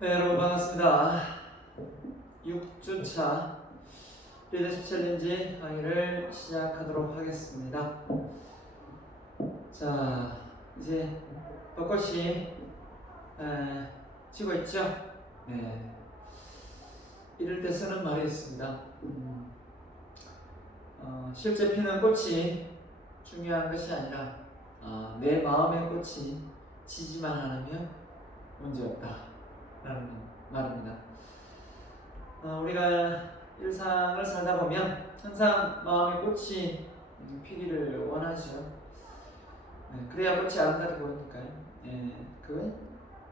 네, 여러분 반갑습니다. 6주차 리더십 챌린지 강의를 시작하도록 하겠습니다. 자, 이제 벚꽃이 지고 있죠? 네. 이럴 때 쓰는 말이 있습니다. 실제 피는 꽃이 중요한 것이 아니라 내 마음의 꽃이 지지만 않으면 문제없다 라는 말입니다. 우리가 일상을 살다 보면 항상 마음의 꽃이 피기를 원하죠. 그래야 꽃이 아름답게 보이니까요. 그건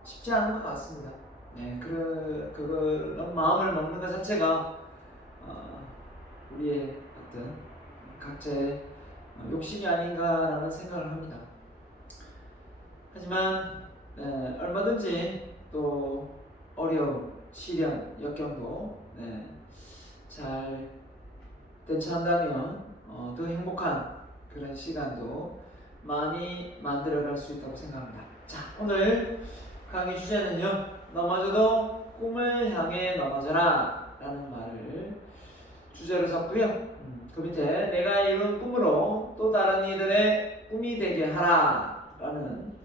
쉽지 않은 것 같습니다. 그런 마음을 먹는 것 자체가 우리의 어떤 각자의 욕심이 아닌가라는 생각을 합니다. 하지만 얼마든지 또 어려움, 시련, 역경도 잘 대처한다면 더 행복한 그런 시간도 많이 만들어갈 수 있다고 생각합니다. 자, 오늘 강의 주제는요, 넘어져도 꿈을 향해 넘어져라 라는 말을 주제로 잡고요. 그 밑에 내가 이룬 꿈으로 또 다른 이들의 꿈이 되게 하라 라는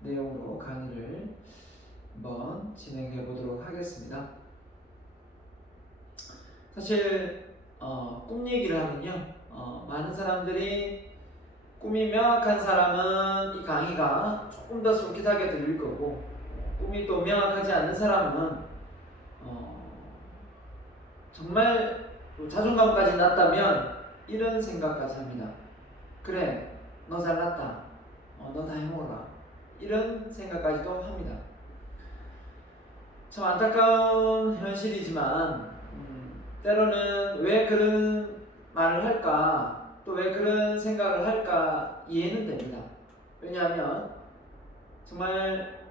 내용으로 강의를 한번 진행해 보도록 하겠습니다. 사실 꿈 얘기를 하면요, 많은 사람들이 꿈이 명확한 사람은 이 강의가 조금 더 솔깃하게 들릴 거고, 꿈이 또 명확하지 않는 사람은 정말 자존감까지 낮다면 이런 생각까지 합니다. 그래, 너 잘났다, 너 다 해먹어라, 이런 생각까지도 합니다. 참 안타까운 현실이지만 때로는 왜 그런 말을 할까, 또 왜 그런 생각을 할까 이해는 됩니다. 왜냐하면 정말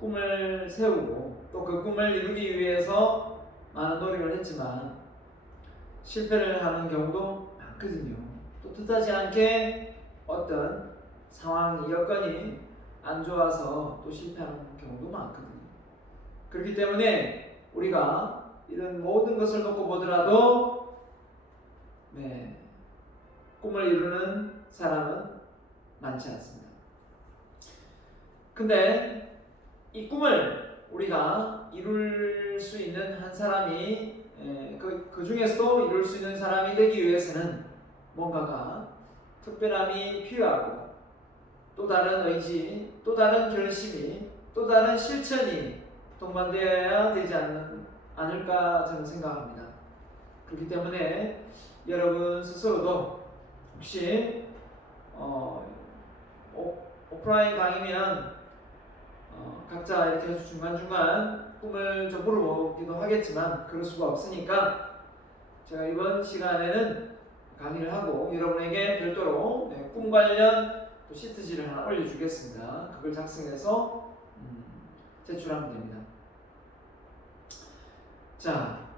꿈을 세우고 또 그 꿈을 이루기 위해서 많은 노력을 했지만 실패를 하는 경우도 많거든요. 또 뜻하지 않게 어떤 상황, 여건이 안 좋아서 또 실패하는 경우도 많거든요. 그렇기 때문에 우리가 이런 모든 것을 놓고 보더라도 꿈을 이루는 사람은 많지 않습니다. 근데 이 꿈을 우리가 이룰 수 있는 한 사람이 그 중에서도 이룰 수 있는 사람이 되기 위해서는 뭔가가 특별함이 필요하고 또 다른 의지, 또 다른 결심이, 또 다른 실천이 동반되어야 되지 않을까 저는 생각합니다. 그렇기 때문에 여러분 스스로도 혹시 오프라인 강의면 각자 이렇게 해서 중간중간 꿈을 좀 물어보기도 하겠지만 그럴 수가 없으니까 제가 이번 시간에는 강의를 하고 여러분에게 별도로 꿈 관련 또 시트지를 하나 올려주겠습니다. 그걸 작성해서 제출하면 됩니다. 자,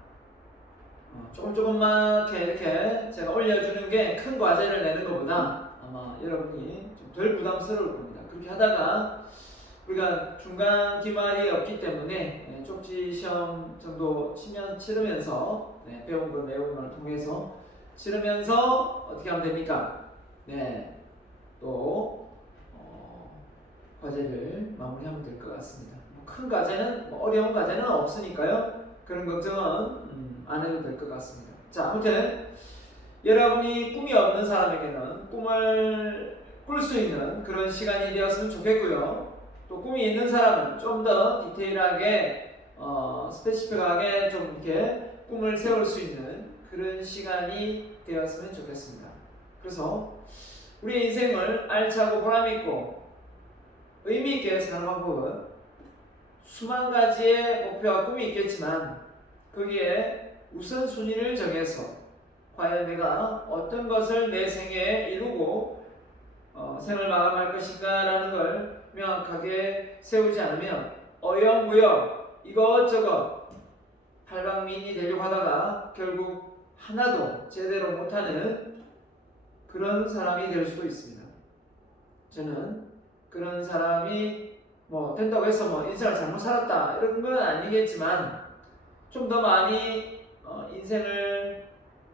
조금조금만 이렇게 제가 올려주는 게 큰 과제를 내는 것보다 아마 여러분이 좀 덜 부담스러울 겁니다. 그렇게 하다가 우리가 중간 기말이 없기 때문에 쪽지 시험 정도 치르면서 배운 그 내용을 통해서 치르면서 어떻게 하면 됩니까? 또 과제를 마무리하면 될 것 같습니다. 큰 과제는 어려운 과제는 없으니까요. 그런 걱정은 안 해도 될 것 같습니다. 자, 아무튼 여러분이 꿈이 없는 사람에게는 꿈을 꿀 수 있는 그런 시간이 되었으면 좋겠고요. 또 꿈이 있는 사람은 좀 더 디테일하게 스페시픽하게 좀 이렇게 꿈을 세울 수 있는 그런 시간이 되었으면 좋겠습니다. 그래서 우리 인생을 알차고 보람있고 의미있게 사는 방법은 수만 가지의 목표와 꿈이 있겠지만 거기에 우선순위를 정해서 과연 내가 어떤 것을 내 생애에 이루고 생을 마감할 것인가 라는 걸 명확하게 세우지 않으면 어영부영 이것저것 팔방미인이 되려고 하다가 결국 하나도 제대로 못하는 그런 사람이 될 수도 있습니다. 저는 그런 사람이 뭐 된다고 해서 뭐 인생을 잘못 살았다 이런 건 아니겠지만 좀 더 많이 인생을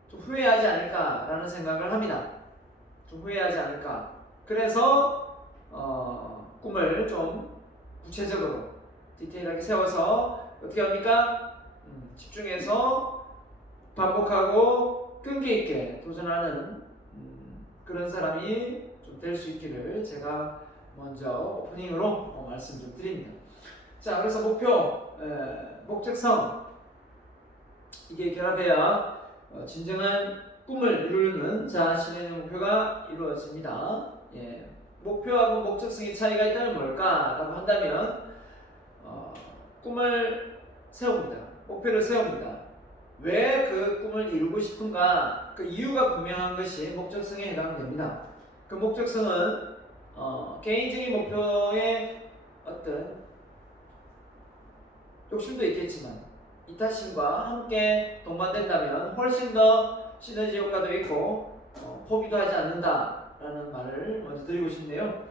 좀 후회하지 않을까라는 생각을 합니다. 좀 후회하지 않을까. 그래서 꿈을 좀 구체적으로 디테일하게 세워서 어떻게 합니까? 집중해서 반복하고 끈기 있게 도전하는 그런 사람이 좀 될 수 있기를 제가 먼저 오프닝으로 말씀 좀 드립니다. 자, 그래서 목표, 목적성 이게 결합해야 진정한 꿈을 이루는 자신의 목표가 이루어집니다. 예. 목표하고 목적성의 차이가 있다면 뭘까라고 한다면 꿈을 세웁니다. 목표를 세웁니다. 왜 그 꿈을 이루고 싶은가 그 이유가 분명한 것이 목적성에 해당됩니다. 그 목적성은 개인적인 목표의 어떤 욕심도 있겠지만 이타심과 함께 동반된다면 훨씬 더 시너지 효과도 있고 포기도 하지 않는다라는 말을 먼저 드리고 싶네요.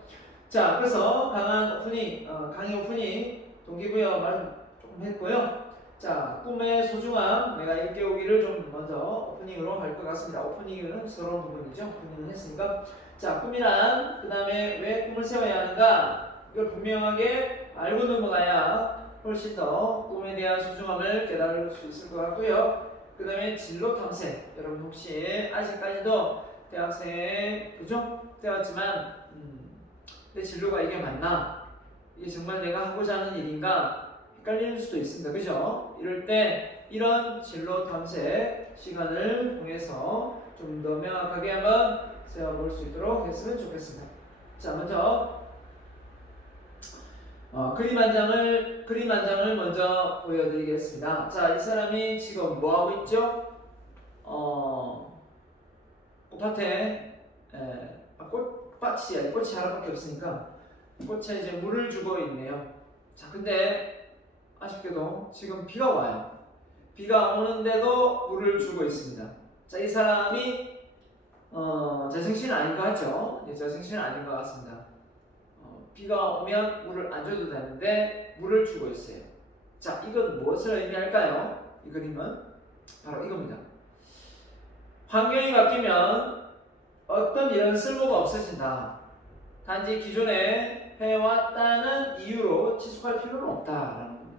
자, 그래서 강의 오프닝 동기부여 말 조금 했고요. 자, 꿈의 소중함 내가 일깨우기를 좀 먼저 오프닝으로 할 것 같습니다. 오프닝은 서러운 부분이죠. 오프닝은 했으니까. 자, 꿈이란 그 다음에 왜 꿈을 세워야 하는가 이걸 분명하게 알고 넘어가야 훨씬 더 꿈에 대한 소중함을 깨달을 수 있을 것 같고요. 그 다음에 진로 탐색. 여러분 혹시 아직까지도 대학생 그죠? 되었지만 내 진로가 이게 맞나? 이게 정말 내가 하고자 하는 일인가? 헷갈릴 수도 있습니다. 그죠? 이럴 때 이런 진로 탐색 시간을 통해서 좀 더 명확하게 한번 세워볼 수 있도록 했으면 좋겠습니다. 자, 먼저 그림 한 장을 먼저 보여드리겠습니다. 자, 이 사람이 지금 뭐 하고 있죠? 꽃밭에 꽃이 하나밖에 없으니까 꽃에 이제 물을 주고 있네요. 자, 근데 아쉽게도 지금 비가 와요. 비가 오는데도 물을 주고 있습니다. 자, 이 사람이 제정신은 아닌 것 같죠? 네, 제정신은 아닌 것 같습니다. 비가 오면 물을 안 줘도 되는데 물을 주고 있어요. 자, 이건 무엇을 의미할까요? 이 그림은 바로 이겁니다. 환경이 바뀌면 어떤 이런 쓸모가 없어진다. 단지 기존에 해왔다는 이유로 지속할 필요는 없다라는 겁니다.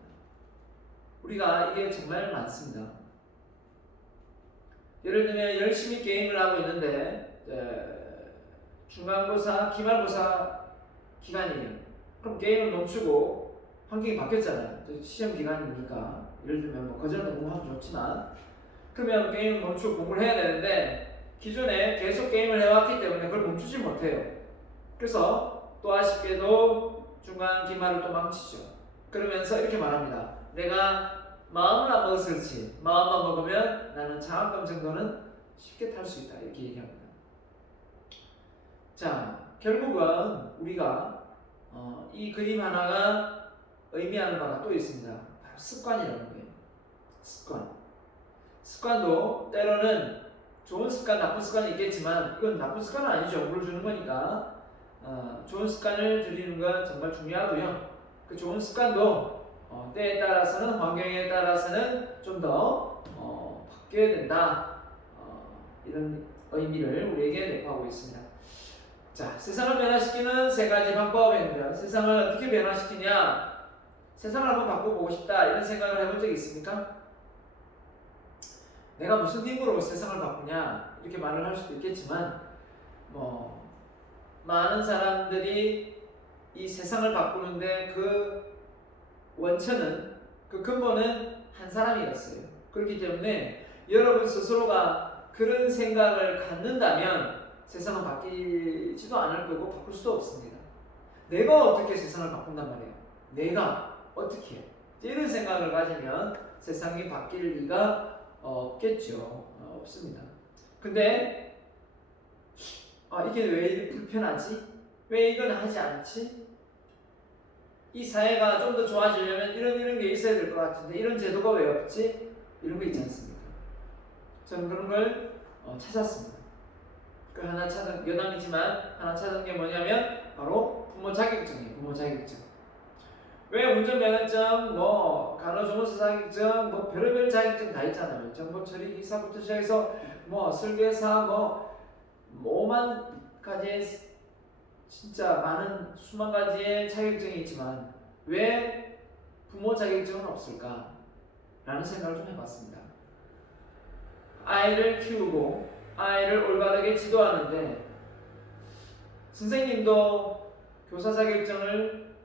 우리가 이게 정말 많습니다. 예를 들면 열심히 게임을 하고 있는데 중간고사, 기말고사 기간이에요. 그럼 게임을 멈추고 환경이 바뀌었잖아요. 시험 기간이니까. 예를 들면 뭐 거절도 공부하면 좋지만 그러면 게임을 멈추고 공부를 해야 되는데 기존에 계속 게임을 해왔기 때문에 그걸 멈추지 못해요. 그래서 또 아쉽게도 중간 기말을 또 망치죠. 그러면서 이렇게 말합니다. 내가 마음을 안 먹어서 그렇지 마음만 먹으면 나는 장학금 정도는 쉽게 탈 수 있다 이렇게 얘기합니다. 자, 결국은 우리가 이 그림 하나가 의미하는 바가 또 있습니다. 바로 습관이라는 거예요. 습관도 때로는 좋은 습관, 나쁜 습관이 있겠지만 이건 나쁜 습관은 아니죠. 물을 주는 거니까 좋은 습관을 들이는 건 정말 중요하고요. 그 좋은 습관도 때에 따라서는 환경에 따라서는 좀 더 바뀌어야 된다. 이런 의미를 우리에게 내포하고 있습니다. 자, 세상을 변화시키는 세 가지 방법입니다. 세상을 어떻게 변화시키냐? 세상을 한번 바꿔보고 싶다 이런 생각을 해본 적이 있습니까? 내가 무슨 힘으로 세상을 바꾸냐 이렇게 말을 할 수도 있겠지만 많은 사람들이 이 세상을 바꾸는데 그 원천은 그 근본은 한 사람이었어요. 그렇기 때문에 여러분 스스로가 그런 생각을 갖는다면 세상은 바뀌지도 않을 거고 바꿀 수도 없습니다. 내가 어떻게 세상을 바꾼단 말이에요. 내가 어떻게 이런 생각을 가지면 세상이 바뀔 리가 없겠죠. 없습니다. 근데 이게 왜 이렇게 불편하지? 왜 이건 하지 않지? 이 사회가 좀 더 좋아지려면 이런 게 있어야 될 것 같은데 이런 제도가 왜 없지? 이런 거 있지 않습니까? 저는 그런 걸 찾았습니다. 그 하나 찾은 여담이지만 하나 찾은 게 뭐냐면 바로 부모 자격증이에요. 부모 자격증. 왜 운전면허증, 뭐 간호조무사 자격증, 뭐 별의별 자격증 다 있잖아요. 정보처리 기사부터 시작해서 뭐 설계사, 뭐 5만 가지의 진짜 많은 수만 가지의 자격증이 있지만 왜 부모 자격증은 없을까? 라는 생각을 좀 해봤습니다. 아이를 키우고 아이를 올바르게 지도하는데 선생님도 교사 자격증을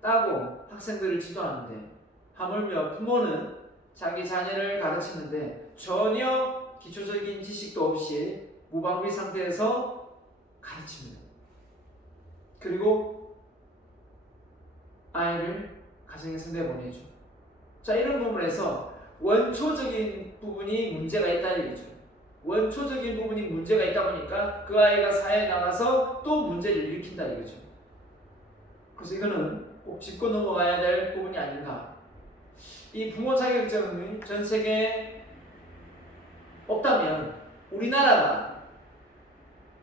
따고 학생들을 지도하는데 하물며 부모는 자기 자녀를 가르치는데 전혀 기초적인 지식도 없이 무방비 상태에서 가르칩니다. 그리고 아이를 가정에서 내보내죠. 자, 이런 부분에서 원초적인 부분이 문제가 있다 얘기죠. 원초적인 부분이 문제가 있다 보니까 그 아이가 사회에 나가서 또 문제를 일으킨다 이거죠. 그래서 이거는 꼭 짚고 넘어가야 될 부분이 아닌가. 이 부모 자격증이 전 세계에 없다면 우리나라가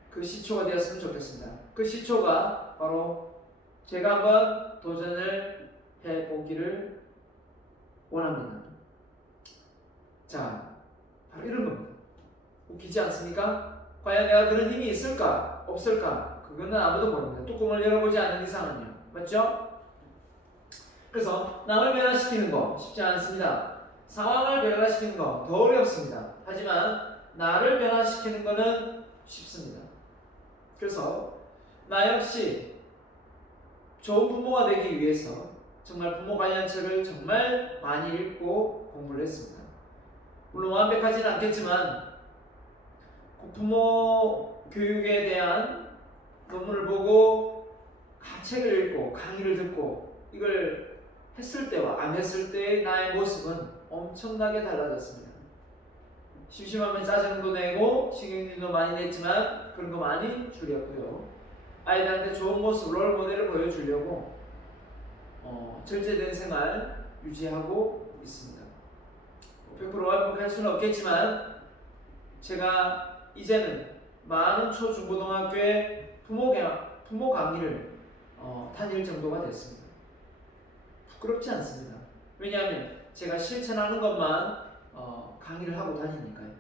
그 시초가 되었으면 좋겠습니다. 그 시초가 바로 제가 한번 도전을 해보기를 원합니다. 자, 바로 이런 겁니다. 웃기지 않습니까? 과연 내가 그런 힘이 있을까? 없을까? 그거는 아무도 모릅니다. 뚜껑을 열어보지 않는 이상은요. 맞죠? 그래서 남을 변화시키는 거 쉽지 않습니다. 상황을 변화시키는 거 더 어렵습니다. 하지만 나를 변화시키는 거는 쉽습니다. 그래서 나 역시 좋은 부모가 되기 위해서 정말 부모 관련 책을 정말 많이 읽고 공부를 했습니다. 물론 완벽하지는 않겠지만 부모 교육에 대한 논문을 보고 책을 읽고 강의를 듣고 이걸 했을 때와 안 했을 때의 나의 모습은 엄청나게 달라졌습니다. 심심하면 짜증도 내고 신경질도 많이 냈지만 그런 거 많이 줄였고요. 아이들한테 좋은 모습, 롤 모델을 보여주려고 절제된 생활 유지하고 있습니다. 100% 완벽할 수는 없겠지만 제가 이제는 많은 초, 중, 고등학교에 부모 강의를 다닐 정도가 됐습니다. 부끄럽지 않습니다. 왜냐하면 제가 실천하는 것만 강의를 하고 다니니까요.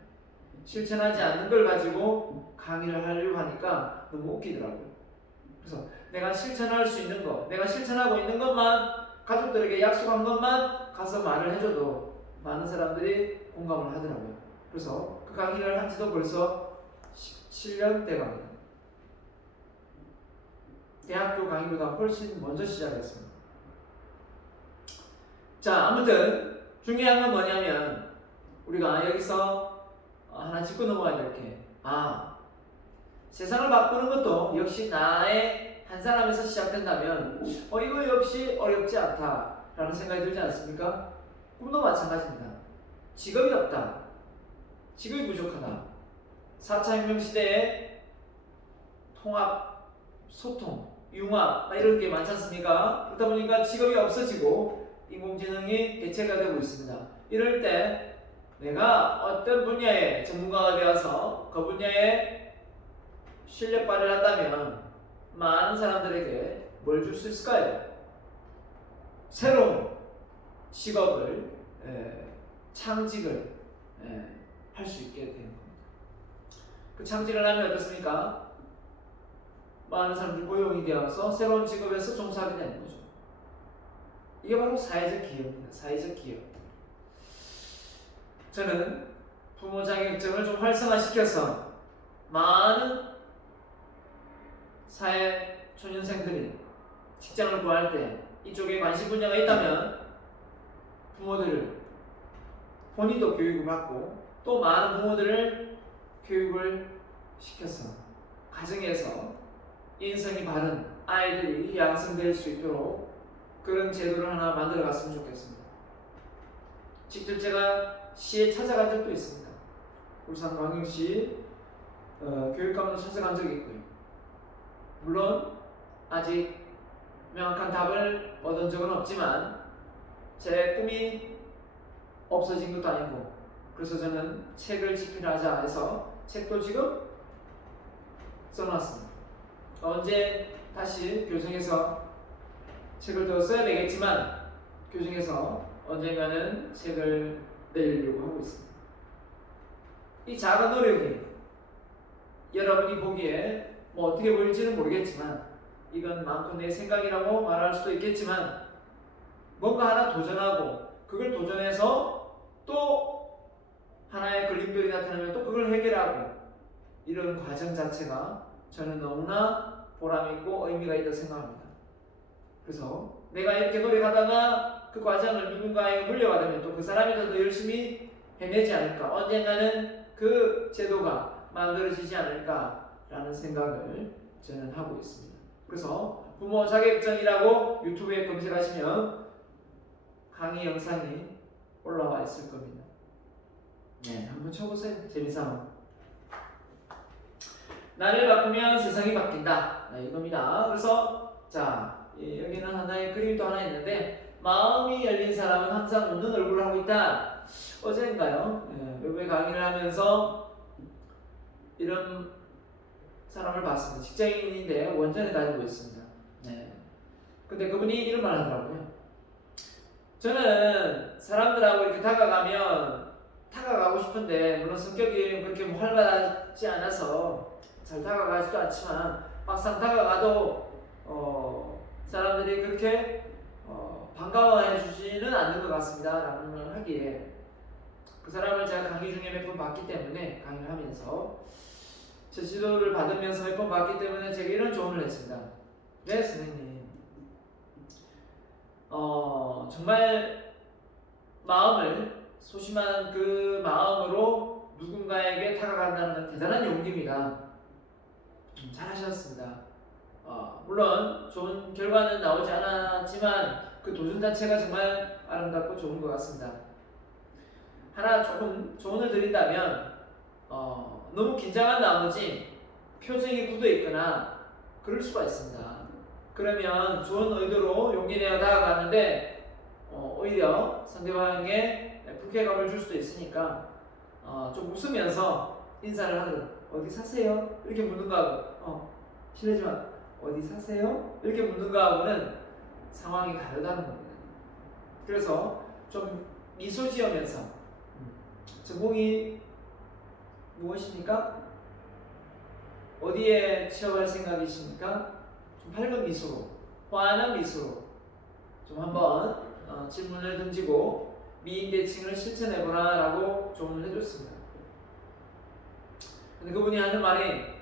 실천하지 않는 걸 가지고 강의를 하려고 하니까 너무 웃기더라고요. 그래서 내가 실천할 수 있는 것, 내가 실천하고 있는 것만 가족들에게 약속한 것만 가서 말을 해줘도 많은 사람들이 공감을 하더라고요. 그래서 그 강의를 한 지도 벌써 17년 돼갑니다. 대학교 강의보다 훨씬 먼저 시작했습니다. 자, 아무튼 중요한 건 뭐냐면 우리가 여기서 하나 짚고 넘어가야 될 게 세상을 바꾸는 것도 역시 나의 한 사람에서 시작된다면 이거 역시 어렵지 않다라는 생각이 들지 않습니까? 꿈도 마찬가지입니다. 직업이 없다. 직업이 부족하다. 4차 혁명 시대에 통합, 소통, 융합 이런 게 많지 않습니까? 그러다 보니까 직업이 없어지고 인공지능이 대체가 되고 있습니다. 이럴 때 내가 어떤 분야의 전문가가 되어서 그 분야에 실력 발휘를 한다면 많은 사람들에게 뭘 줄 수 있을까요? 새로운 직업을 창직을 할 수 있게 되는 겁니다. 그 창직을 하면 어떻습니까? 많은 사람들이 고용이 되어서 새로운 직업에서 종사하게 되는 거죠. 이게 바로 사회적 기업입니다. 사회적 기업. 저는 부모 자격증을 좀 활성화시켜서 많은 사회 초년생들이 직장을 구할 때 이쪽에 관심 분야가 있다면 부모들을 본인도 교육을 받고 또 많은 부모들을 교육을 시켜서 가정에서 인성이 바른 아이들이 양성될 수 있도록 그런 제도를 하나 만들어 갔으면 좋겠습니다. 직접 제가 시에 찾아간 적도 있습니다. 울산 광역시 교육감으로 찾아간 적이 있고요. 물론 아직 명확한 답을 얻은 적은 없지만 제 꿈이 없어진 것도 아니고 그래서 저는 책을 집필하자 해서 책도 지금 써놨습니다. 언제 다시 교정에서 책을 더 써야 되겠지만 교정에서 언젠가는 책을 내려고 하고 있습니다. 이 작은 노력이 여러분이 보기에 뭐 어떻게 보일지는 모르겠지만 이건 많고 내 생각이라고 말할 수도 있겠지만 뭔가 하나 도전하고 그걸 도전해서 또 하나의 걸림돌이 나타나면 또 그걸 해결하고 이런 과정 자체가 저는 너무나 보람있고 의미가 있다고 생각합니다. 그래서 내가 이렇게 노력하다가 그 과정을 누군가에게 물려받으면 또 그 사람이 더 열심히 해내지 않을까, 언젠가는 그 제도가 만들어지지 않을까라는 생각을 저는 하고 있습니다. 그래서 부모 자격증이라고 유튜브에 검색하시면 강의 영상이 올라와 있을 겁니다. 네, 한번 쳐보세요. 재미삼아. 나를 바꾸면 세상이 바뀐다. 네, 이겁니다. 그래서 자, 여기는 하나의 그림도 하나 있는데 마음이 열린 사람은 항상 웃는 얼굴을 하고 있다. 어제인가요? 외부에 강의를 하면서 이런 사람을 봤습니다. 직장인인데 원전에 다니고 있습니다. 네. 근데 그분이 이런 말 하더라고요. 저는 사람들하고 이렇게 다가가고 싶은데 물론 성격이 그렇게 활발하지 않아서 잘 다가가지도 않지만 막상 다가가도 사람들이 그렇게 반가워해 주지는 않는 것 같습니다 라는 걸 하기에 그 사람을 제가 강의 중에 몇 번 봤기 때문에 강의를 하면서 제 지도를 받으면서 몇 번 봤기 때문에 제가 이런 조언을 했습니다. 네 선생님, 정말 마음을 소심한 그 마음으로 누군가에게 다가간다는 건 대단한 용기입니다. 잘하셨습니다. 물론 좋은 결과는 나오지 않았지만 그 도전 자체가 정말 아름답고 좋은 것 같습니다. 하나 조금 조언을 드린다면 너무 긴장한 나머지 표정이 굳어 있거나 그럴 수가 있습니다. 그러면 좋은 의도로 용기 내어 다가가는데 오히려 상대방에게 불쾌감을 줄 수도 있으니까 좀 웃으면서 인사를 하든 어디 사세요? 이렇게 묻는 거하고 실례지만 어디 사세요? 이렇게 묻는 거하고는 상황이 다르다는 겁니다. 그래서 좀 미소 지으면서 전공이 무엇입니까? 어디에 취업할 생각이십니까? 좀 밝은 미소로, 환한 미소로 좀 한번 질문을 던지고 미인 대칭을 실천해보라 라고 조언을 해줬습니다. 근데 그분이 하는 말이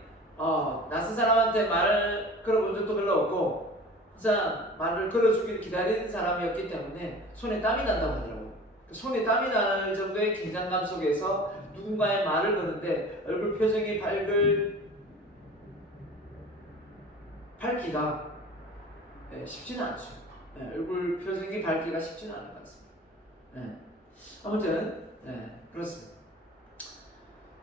낯선 사람한테 말을 걸어본 적도 별로 없고 항상 말을 걸어주기를 기다리는 사람이었기 때문에 손에 땀이 난다고 하더라고요. 손에 땀이 나는 정도의 긴장감 속에서 누군가의 말을 거는데 얼굴 표정이 밝기가 쉽지는 않죠. 얼굴 표정이 밝기가 쉽지는 않은 것 같습니다. 아무튼 그렇습니다.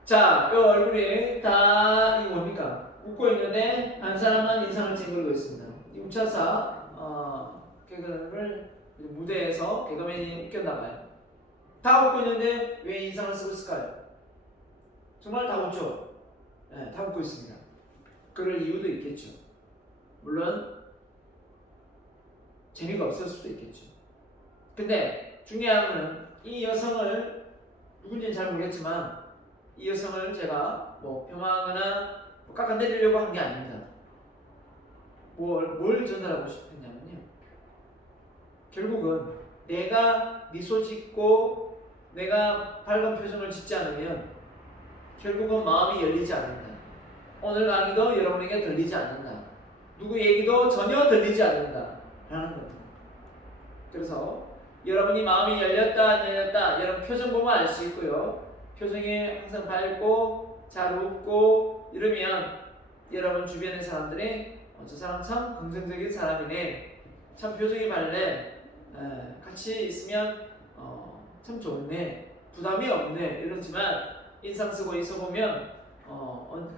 자, 이 얼굴이 다 이거 뭡니까? 웃고 있는데 한 사람만 인상을 찡그리고 있습니다. 이 우차사 개그를 무대에서 개그맨이 웃겼나봐요. 다 웃고 있는데 왜 인상을 쓰고 있을까요? 정말 다 웃죠? 다 웃고 있습니다. 그럴 이유도 있겠죠. 물론 재미가 없을 수도 있겠죠. 근데 중요한 것은 이 여성을 누군지는 잘 모르겠지만 이 여성을 제가 폄하하거나 깎아내리려고 한 게 아닙니다. 뭘 전달하고 싶었냐면요. 결국은 내가 미소 짓고 내가 밝은 표정을 짓지 않으면 결국은 마음이 열리지 않는다. 오늘 강의도 여러분에게 들리지 않는다. 누구 얘기도 전혀 들리지 않는다. 라는 겁니다. 그래서 여러분이 마음이 열렸다 안 열렸다 여러분 표정 보면 알 수 있고요. 표정이 항상 밝고 잘 웃고 이러면 여러분 주변의 사람들이 저 사람 참 긍정적인 사람이네, 참 표정이 밝네, 같이 있으면 참 좋네, 부담이 없네 이러지만 인상 쓰고 있어 보면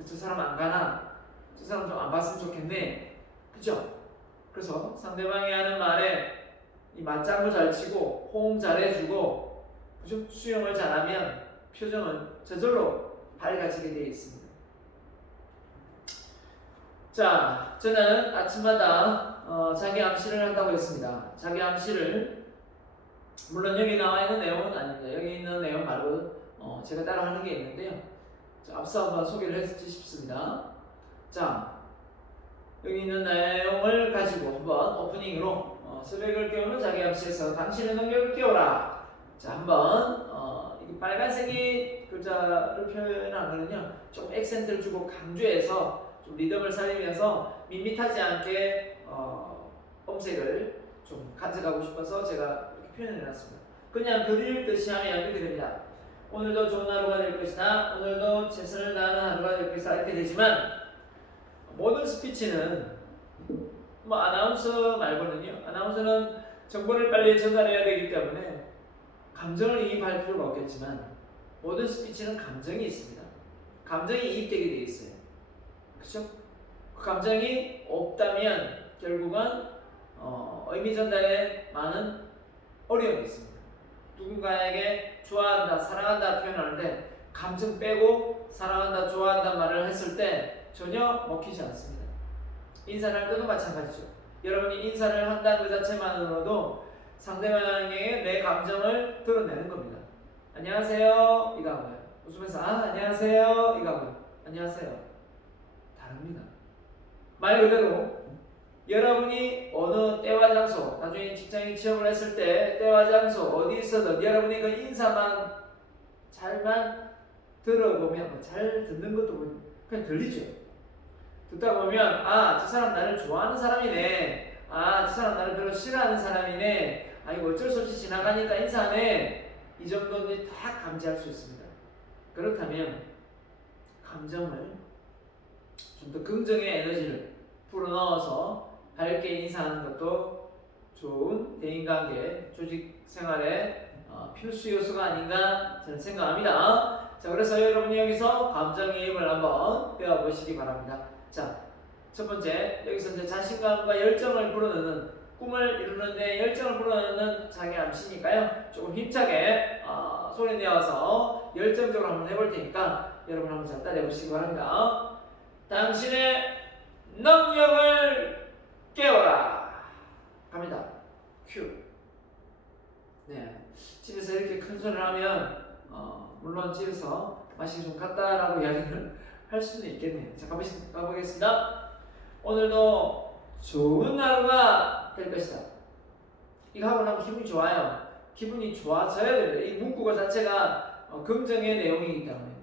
저 사람 안 가나, 저 사람 좀 안 봤으면 좋겠네, 그죠? 그래서 상대방이 하는 말에 이 맞장구 잘 치고 호응 잘 해주고 그죠? 수용을 잘하면 표정은 저절로 밝아지게 되어 있습니다. 자, 저는 아침마다 자기 암시를 한다고 했습니다. 자기 암시를 물론 여기 나와 있는 내용은 아닙니다. 여기 있는 내용 말고 제가 따라 하는 게 있는데요. 자, 앞서 한번 소개를 했지 싶습니다. 자, 여기 있는 내용을 가지고 한번 오프닝으로 새벽을 깨우는 자기 암시에서 당신의 능력을 깨워라. 자, 한번 이 빨간색이 글자를 표현하거든요. 좀 액센트를 주고 강조해서 좀 리듬을 살리면서 밋밋하지 않게 음색을 좀 가져가고 싶어서 제가 이렇게 표현을 해놨습니다. 그냥 글 읽듯이 하면 이렇게 됩니다. 오늘도 좋은 하루가 될 것이다. 오늘도 최선을 다하는 하루가 될 것이다. 이렇게 되지만 모든 스피치는 뭐 아나운서 말고는요. 아나운서는 정보를 빨리 전달해야 되기 때문에 감정을 이입할 필요가 없겠지만 모든 스피치는 감정이 있습니다. 감정이 이입되게 되어 있어요. 그렇죠? 그 감정이 없다면 결국은 의미 전달에 많은 어려움이 있습니다. 누군가에게 좋아한다, 사랑한다 표현하는데 감정 빼고 사랑한다, 좋아한다 말을 했을 때 전혀 먹히지 않습니다. 인사를 할 때도 마찬가지죠. 여러분이 인사를 한다는 그 자체만으로도 상대방에게 내 감정을 드러내는 겁니다. 안녕하세요 이거 하고요. 웃으면서 안녕하세요 이거 하고요. 안녕하세요. 다릅니다. 말 그대로 여러분이 어느 때와 장소, 나중에 직장에 취업을 했을 때 때와 장소 어디 있어도 여러분이 그 인사만 잘만 들어보면 잘 듣는 것도 그냥 들리죠. 듣다 보면 저 사람 나를 좋아하는 사람이네. 저 사람 나를 별로 싫어하는 사람이네. 이거 어쩔 수 없이 지나가니까 인사하네. 이 정도는 다 감지할 수 있습니다. 그렇다면 감정을 좀 더 긍정의 에너지를 불어넣어서 밝게 인사하는 것도 좋은 대인관계, 조직 생활의 필수 요소가 아닌가 저는 생각합니다. 자, 그래서 여러분이 여기서 감정이입을 한번 배워보시기 바랍니다. 자, 첫 번째, 여기서 이제 자신감과 열정을 불어넣는, 꿈을 이루는데 열정을 불어넣는 자기 암시니까요. 조금 힘차게 소리 내어서 열정적으로 한번 해볼 테니까 여러분 한번 잘 따라해보시기 바랍니다. 당신의 능력을 깨워라. 갑니다. 큐. 네, 집에서 이렇게 큰 소리를 하면 물론 집에서 맛이 좀 같다라고 이야기를 할 수는 있겠네요. 자, 가보겠습니다. 오늘도 좋은 하루가 될 것이다. 이거 하고 나면 기분이 좋아요. 기분이 좋아져야 됩니다. 이 문구가 자체가 긍정의 내용이기 때문에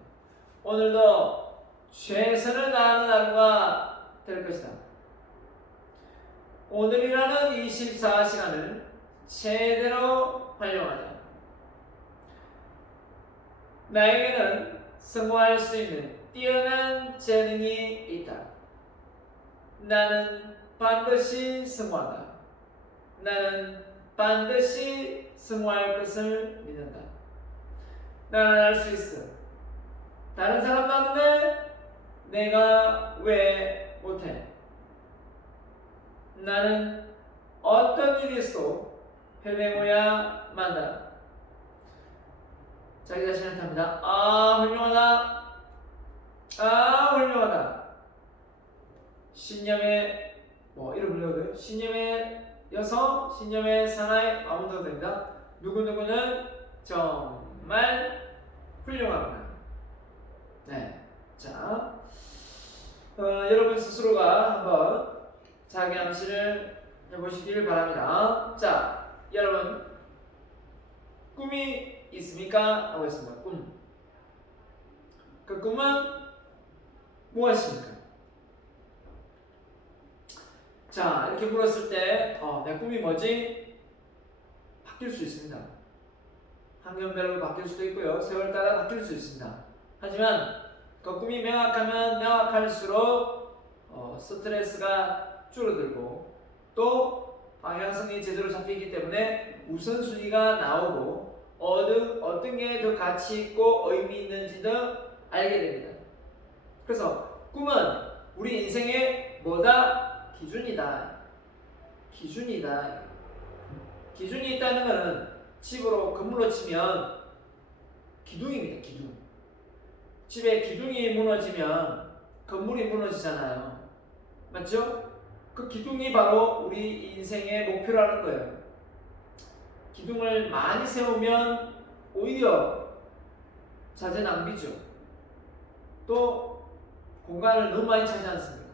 오늘도 최선을 다하는 하루가 될 것이다. 오늘이라는 24시간을 제대로 활용하자. 나에게는 성공할 수 있는 뛰어난 재능이 있다. 나는 반드시 성공한다. 나는 반드시 성공할 것을 믿는다. 나는 할 수 있어. 다른 사람도 하는데 내가 왜 못해? 나는 어떤 일이 있어도 해내고야 만다. 자기 자신한테 합니다. 훌륭하다. 훌륭하다. 신념의 이름 불러도 신념의 여성, 신념의 사나이 아무도 됩니다. 누구누구는 정말 훌륭합니다. 네, 자, 여러분 스스로가 한번 자기 암시를 해보시길 바랍니다. 자, 여러분 꿈이 있습니까? 하고 있습니다. 꿈. 그 꿈은 무엇입니까? 자, 이렇게 물었을 때 내 꿈이 뭐지? 바뀔 수 있습니다. 학년별로 바뀔 수도 있고요. 세월 따라 바뀔 수 있습니다. 하지만 그 꿈이 명확하면 명확할수록 스트레스가 줄어들고 또 방향성이 제대로 잡히기 때문에 우선순위가 나오고 어떤 게 더 가치 있고 의미 있는지도 알게 됩니다. 그래서 꿈은 우리 인생의 뭐다? 기준이다. 기준이 있다는 것은 집으로 건물로 치면 기둥입니다. 기둥. 집에 기둥이 무너지면 건물이 무너지잖아요. 맞죠? 그 기둥이 바로 우리 인생의 목표라는 거예요. 기둥을 많이 세우면 오히려 자재 낭비죠. 또 공간을 너무 많이 차지 않습니까?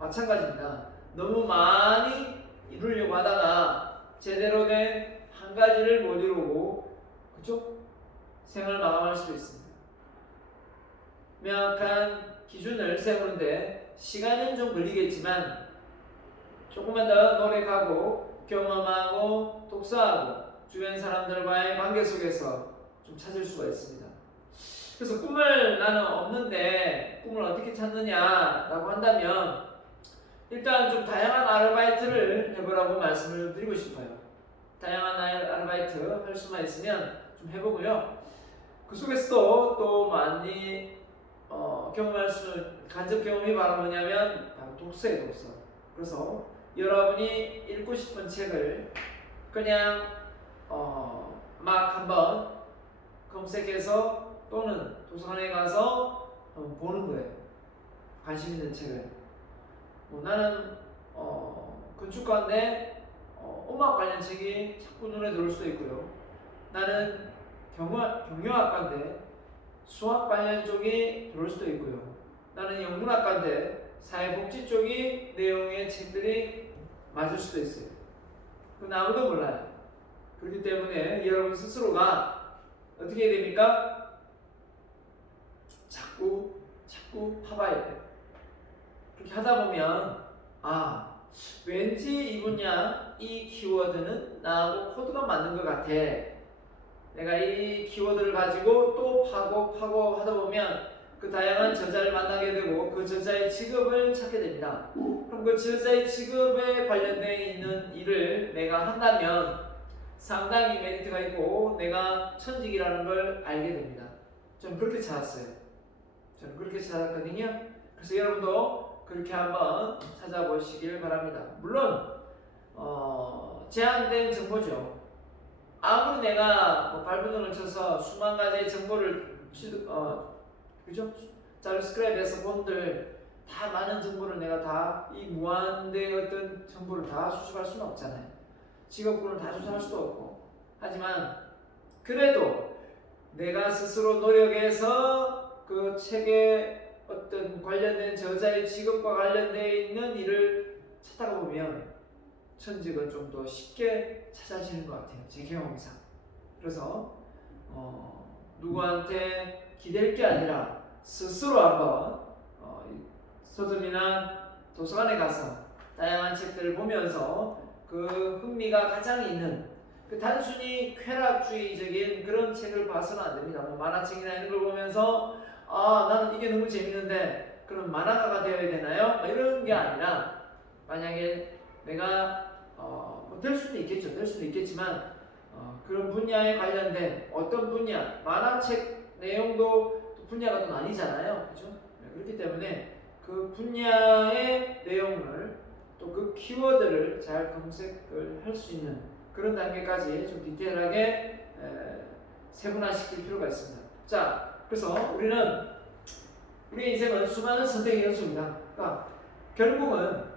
마찬가지입니다. 너무 많이 이루려고 하다가 제대로 된 한 가지를 못 이루고, 그렇죠? 생을 마감할 수도 있습니다. 명확한 기준을 세우는데 시간은 좀 걸리겠지만 조금만 더 노력하고 경험하고 독서하고 주변 사람들과의 관계 속에서 좀 찾을 수가 있습니다. 그래서 꿈을 나는 없는데 꿈을 어떻게 찾느냐라고 한다면 일단 좀 다양한 아르바이트를 해보라고 말씀을 드리고 싶어요. 다양한 아르바이트 할 수만 있으면 좀 해보고요. 그 속에서도 또 많이 경험할 수 있는 간접 경험이 바로 뭐냐면 바로 독서예요, 독서. 그래서 여러분이 읽고 싶은 책을 그냥 막 한번 검색해서 또는 도서관에 가서 보는 거예요. 관심 있는 책을. 나는 건축가인데 음악 관련 책이 자꾸 눈에 들어올 수도 있고요. 나는 경영학과인데 수학 관련 쪽이 들어올 수도 있고요. 나는 영문학과인데 사회복지 쪽이 내용의 책들이 맞을 수도 있어요. 그건 아무도 몰라요. 그렇기 때문에 여러분 스스로가 어떻게 해야 됩니까? 자꾸 파봐야 돼요. 그렇게 하다 보면 왠지 이 분야 이 키워드는 나하고 코드가 맞는 것 같아. 내가 이 키워드를 가지고 또 파고 하다 보면 그 다양한 저자를 만나게 되고 그 저자의 직업을 찾게 됩니다. 그럼 그 저자의 직업에 관련되어 있는 일을 내가 한다면 상당히 메리트가 있고 내가 천직이라는 걸 알게 됩니다. 저는 그렇게 찾았어요. 저는 그렇게 찾았거든요. 그래서 여러분도 그렇게 한번 찾아보시길 바랍니다. 물론 제한된 정보죠. 아무리 내가 발버둥을 쳐서 수만 가지의 정보를 그죠? 자료스크랩에서 본들 다 많은 정보를 내가 다 이 무한대의 어떤 정보를 다 수집할 수는 없잖아요. 직업군을 다 조사할 수도 없고. 하지만 그래도 내가 스스로 노력해서 그 책에 어떤 관련된 저자의 직업과 관련되어 있는 일을 찾다가 보면 천직은 좀 더 쉽게 찾아지는 것 같아요. 제 경험상. 그래서 누구한테 기댈 게 아니라 스스로 한번 서점이나 도서관에 가서 다양한 책들을 보면서 그 흥미가 가장 있는 그 단순히 쾌락주의적인 그런 책을 봐서는 안 됩니다. 만화책이나 이런 걸 보면서 나는 이게 너무 재밌는데 그럼 만화가가 되어야 되나요? 이런 게 아니라 만약에 내가 될 수도 있겠죠. 될 수도 있겠지만 그런 분야에 관련된 어떤 분야, 만화책 내용도 또 분야가 또 나뉘잖아요. 그렇죠? 그렇기 때문에 그 분야의 내용을 또 그 키워드를 잘 검색을 할 수 있는 그런 단계까지 좀 디테일하게 세분화시킬 필요가 있습니다. 자, 그래서 우리의 인생은 수많은 선택의 연속입니다. 그러니까 결국은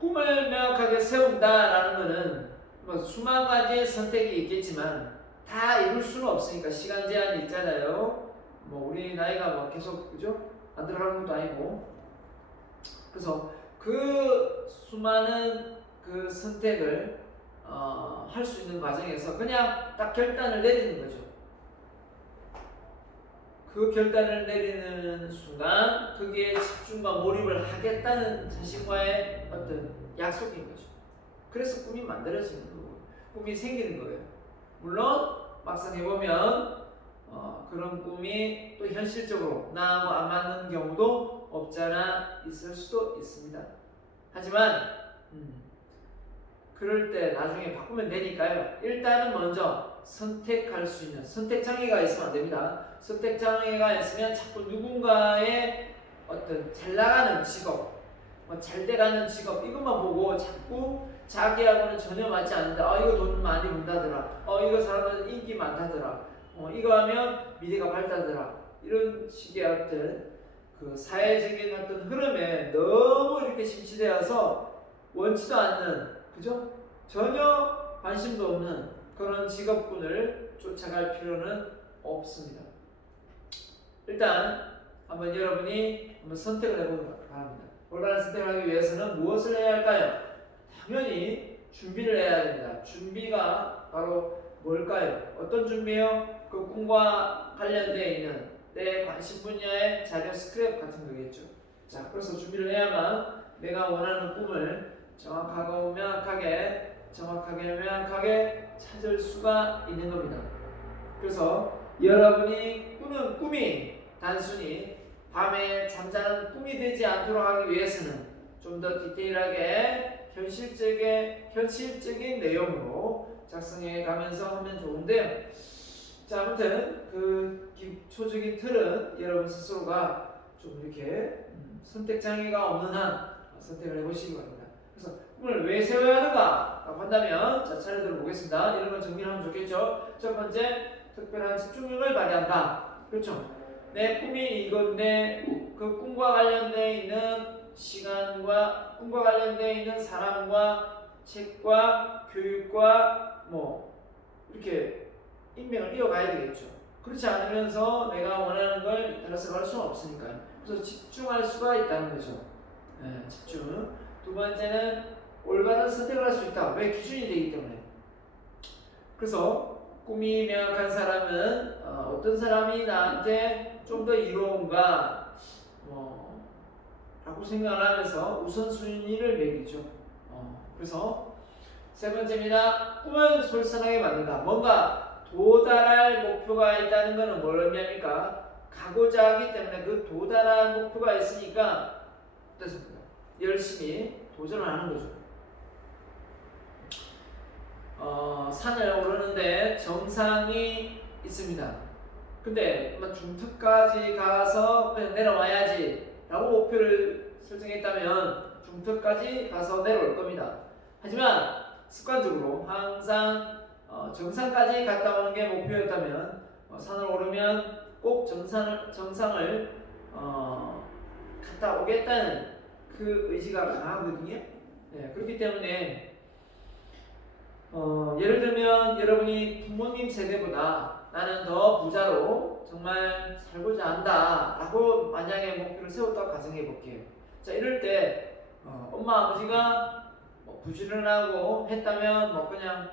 꿈을 명확하게 세운다라는 것은 뭐 수만 가지의 선택이 있겠지만 다 이룰 수는 없으니까 시간 제한이 있잖아요. 뭐 우리 나이가 뭐 계속 그죠? 안 들어가는 것도 아니고. 그래서 그 수많은 그 선택을 할 수 있는 과정에서 그냥 딱 결단을 내리는 거죠. 그 결단을 내리는 순간 거기에 집중과 몰입을 하겠다는 자신과의 어떤 약속인 거죠. 그래서 꿈이 만들어지는 거고 꿈이 생기는 거예요. 물론 막상 해보면 그런 꿈이 또 현실적으로 나하고 안 맞는 경우도 없잖아 있을 수도 있습니다. 하지만 그럴 때 나중에 바꾸면 되니까요. 일단은 먼저 선택할 수 있는 선택장애가 있으면 안 됩니다. 선택장애가 있으면 자꾸 누군가의 어떤 잘 나가는 직업, 잘 돼가는 직업 이것만 보고 자꾸 자기하고는 전혀 맞지 않는다. 이거 돈 많이 번다더라. 이거 사람은 인기 많다더라. 이거 하면 미래가 밝다더라. 이런 식의 어떤 그 사회적인 어떤 흐름에 너무 이렇게 심취되어서 원치도 않는, 그죠? 전혀 관심도 없는 그런 직업군을 쫓아갈 필요는 없습니다. 일단 한번 여러분이 한번 선택을 해보기 바랍니다. 올바른 선택을 하기 위해서는 무엇을 해야 할까요? 당연히 준비를 해야 됩니다. 준비가 바로 뭘까요? 어떤 준비요? 그 꿈과 관련되어 있는 내 관심 분야의 자료 스크랩 같은 거겠죠. 자, 그래서 준비를 해야만 내가 원하는 꿈을 정확하고 명확하게 찾을 수가 있는 겁니다. 그래서 여러분이 꾸는 꿈이 단순히 밤에 잠자는 꿈이 되지 않도록 하기 위해서는 좀 더 디테일하게 현실적인 내용으로 작성해 가면서 하면 좋은데요. 자, 아무튼 그 기초적인 틀은 여러분 스스로가 좀 이렇게 선택 장애가 없는 한 선택을 해보시기 바랍니다. 그래서 꿈을 왜 세워야 하는가 라고 한다면, 자, 차례대로 보겠습니다. 이런 걸 정리를 하면 좋겠죠. 첫 번째, 특별한 집중력을 발휘한다. 그렇죠. 내 꿈이 이건데 그 꿈과 관련되어 있는 시간과 꿈과 관련되어 있는 사람과 책과 교육과 뭐 이렇게 인맥을 이어가야 되겠죠. 그렇지 않으면서 내가 원하는 걸 따라서 갈 수는 없으니까요. 그래서 집중할 수가 있다는 거죠. 네, 집중. 두 번째는 올바른 선택을 할 수 있다. 왜? 기준이 되기 때문에. 그래서 꿈이 명확한 사람은 어떤 사람이 나한테 좀 더 이로운가 라고 생각을 하면서 우선순위를 매기죠. 그래서 세 번째입니다. 꿈을 솔선하게 만든다. 뭔가 도달할 목표가 있다는 것은 뭘 의미합니까? 가고자 하기 때문에 그 도달할 목표가 있으니까 어떻습니까? 열심히 도전을 하는 거죠. 산을 오르는데 정상이 있습니다. 근데 중턱까지 가서 그냥 내려와야지 라고 목표를 설정했다면 중턱까지 가서 내려올 겁니다. 하지만 습관적으로 항상 정상까지 갔다 오는 게 목표였다면 산을 오르면 꼭 정상을 갔다 오겠다는 그 의지가 강하거든요. 네, 그렇기 때문에 예를 들면 여러분이 부모님 세대보다 나는 더 부자로 정말 살고자 한다 라고 만약에 목표를 세웠다고 가정해 볼게요. 자, 이럴 때 엄마 아버지가 부지런하고 했다면 그냥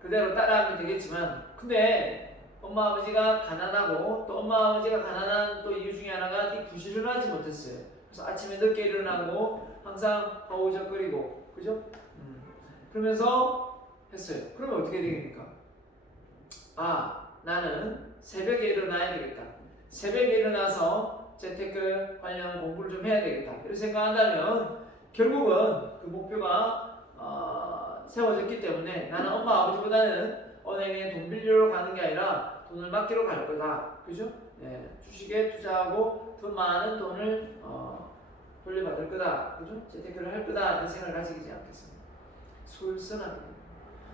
그대로 따라하면 되겠지만, 근데 엄마 아버지가 가난하고 또 엄마 아버지가 가난한 또 이유 중에 하나가 이 부지런하지 못했어요. 그래서 아침에 늦게 일어나고 항상 허우적거리고, 그죠? 그러면서 했어요. 그러면 어떻게 되겠습니까? 나는 새벽에 일어나야 되겠다. 새벽에 일어나서 재테크 관련 공부를 좀 해야 되겠다. 이렇게 생각한다면 결국은 그 목표가 세워졌기 때문에 나는 엄마 아버지보다는 은행에 돈 빌리러 가는 게 아니라 돈을 맡기러 갈 거다. 그죠? 네, 주식에 투자하고 더 많은 돈을 돌려받을 거다. 그죠? 재테크를 할 거다. 이런 생각을 가지지 않겠습니다. 솔선합니다.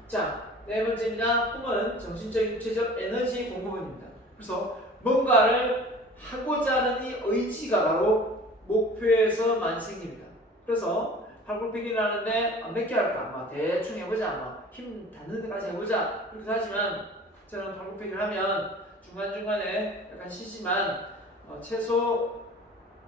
자, 네 번째입니다. 꿈은 정신적, 육체적 에너지 공급원입니다. 그래서 뭔가를 하고자 하는 이 의지가 바로 목표에서만 생깁니다. 그래서 팔굽혀펴기를 하는데 몇 개 할까? 대충 해보자. 힘 닿는 데까지 해보자. 그렇게 하지만 저는 팔굽혀펴기를 하면 중간중간에 약간 쉬지만 최소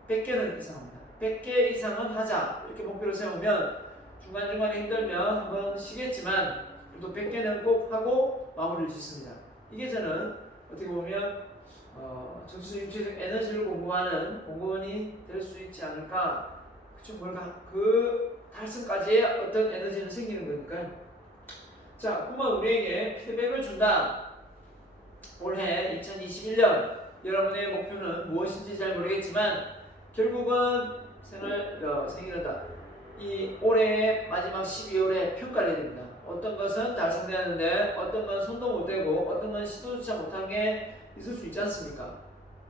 100개는 이상합니다. 100개 이상은 하자. 이렇게 목표를 세우면 중간중간에 힘들면 한번 쉬겠지만 그래도 100개는 꼭 하고 마무리를 짓습니다. 이게 저는 어떻게 보면 정신적 육체적 에너지를 공급하는 공급원이 될 수 있지 않을까. 그 달성까지의 어떤 에너지는 생기는 거니까요. 자, 꿈은 우리에게 피드백을 준다. 올해 2021년 여러분의 목표는 무엇인지 잘 모르겠지만 결국은 생일이다. 이 올해의 마지막 12월에 평가를 해야 됩니다. 어떤 것은 달성되었는데 어떤 건 손도 못 대고 어떤 건 시도조차 못한 게 있을 수 있지 않습니까?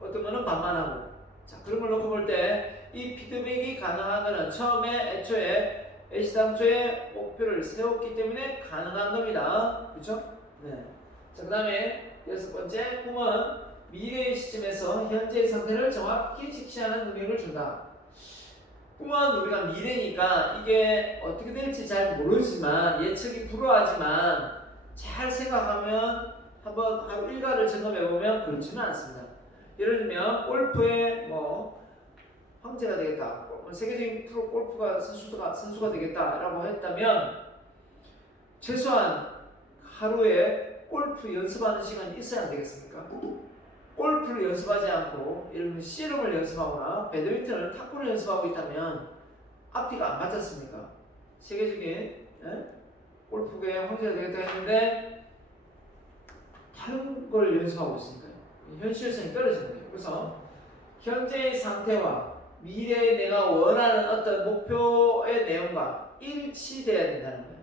어떤 거는 반만하고. 자, 그런 걸 놓고 볼 때 이 피드백이 가능한 거는 처음에 애시당초에 목표를 세웠기 때문에 가능한 겁니다. 그렇죠? 네. 자, 그 다음에 여섯 번째, 꿈은 미래의 시점에서 현재의 상태를 정확히 직시하는 능력을 준다. 꿈은 우리가 미래니까 이게 어떻게 될지 잘 모르지만 예측이 불허하지만 잘 생각하면 한번 하루 일과를 점검해보면 그렇지는 않습니다. 예를 들면 골프의 뭐 황제가 되겠다, 세계적인 프로 골프가 선수가 되겠다라고 했다면 최소한 하루에 골프 연습하는 시간이 있어야 안 되겠습니까? 골프를 연습하지 않고 예를 들면 씨름을 연습하거나 배드민턴을 탁구를 연습하고 있다면 앞뒤가 안 맞았습니까? 세계적인 골프계 황제가 되겠다 했는데 다른 걸 연습하고 있으니까요. 현실성이 떨어지는 거예요. 그래서 현재의 상태와 미래에 내가 원하는 어떤 목표의 내용과 일치돼야 된다는 거예요.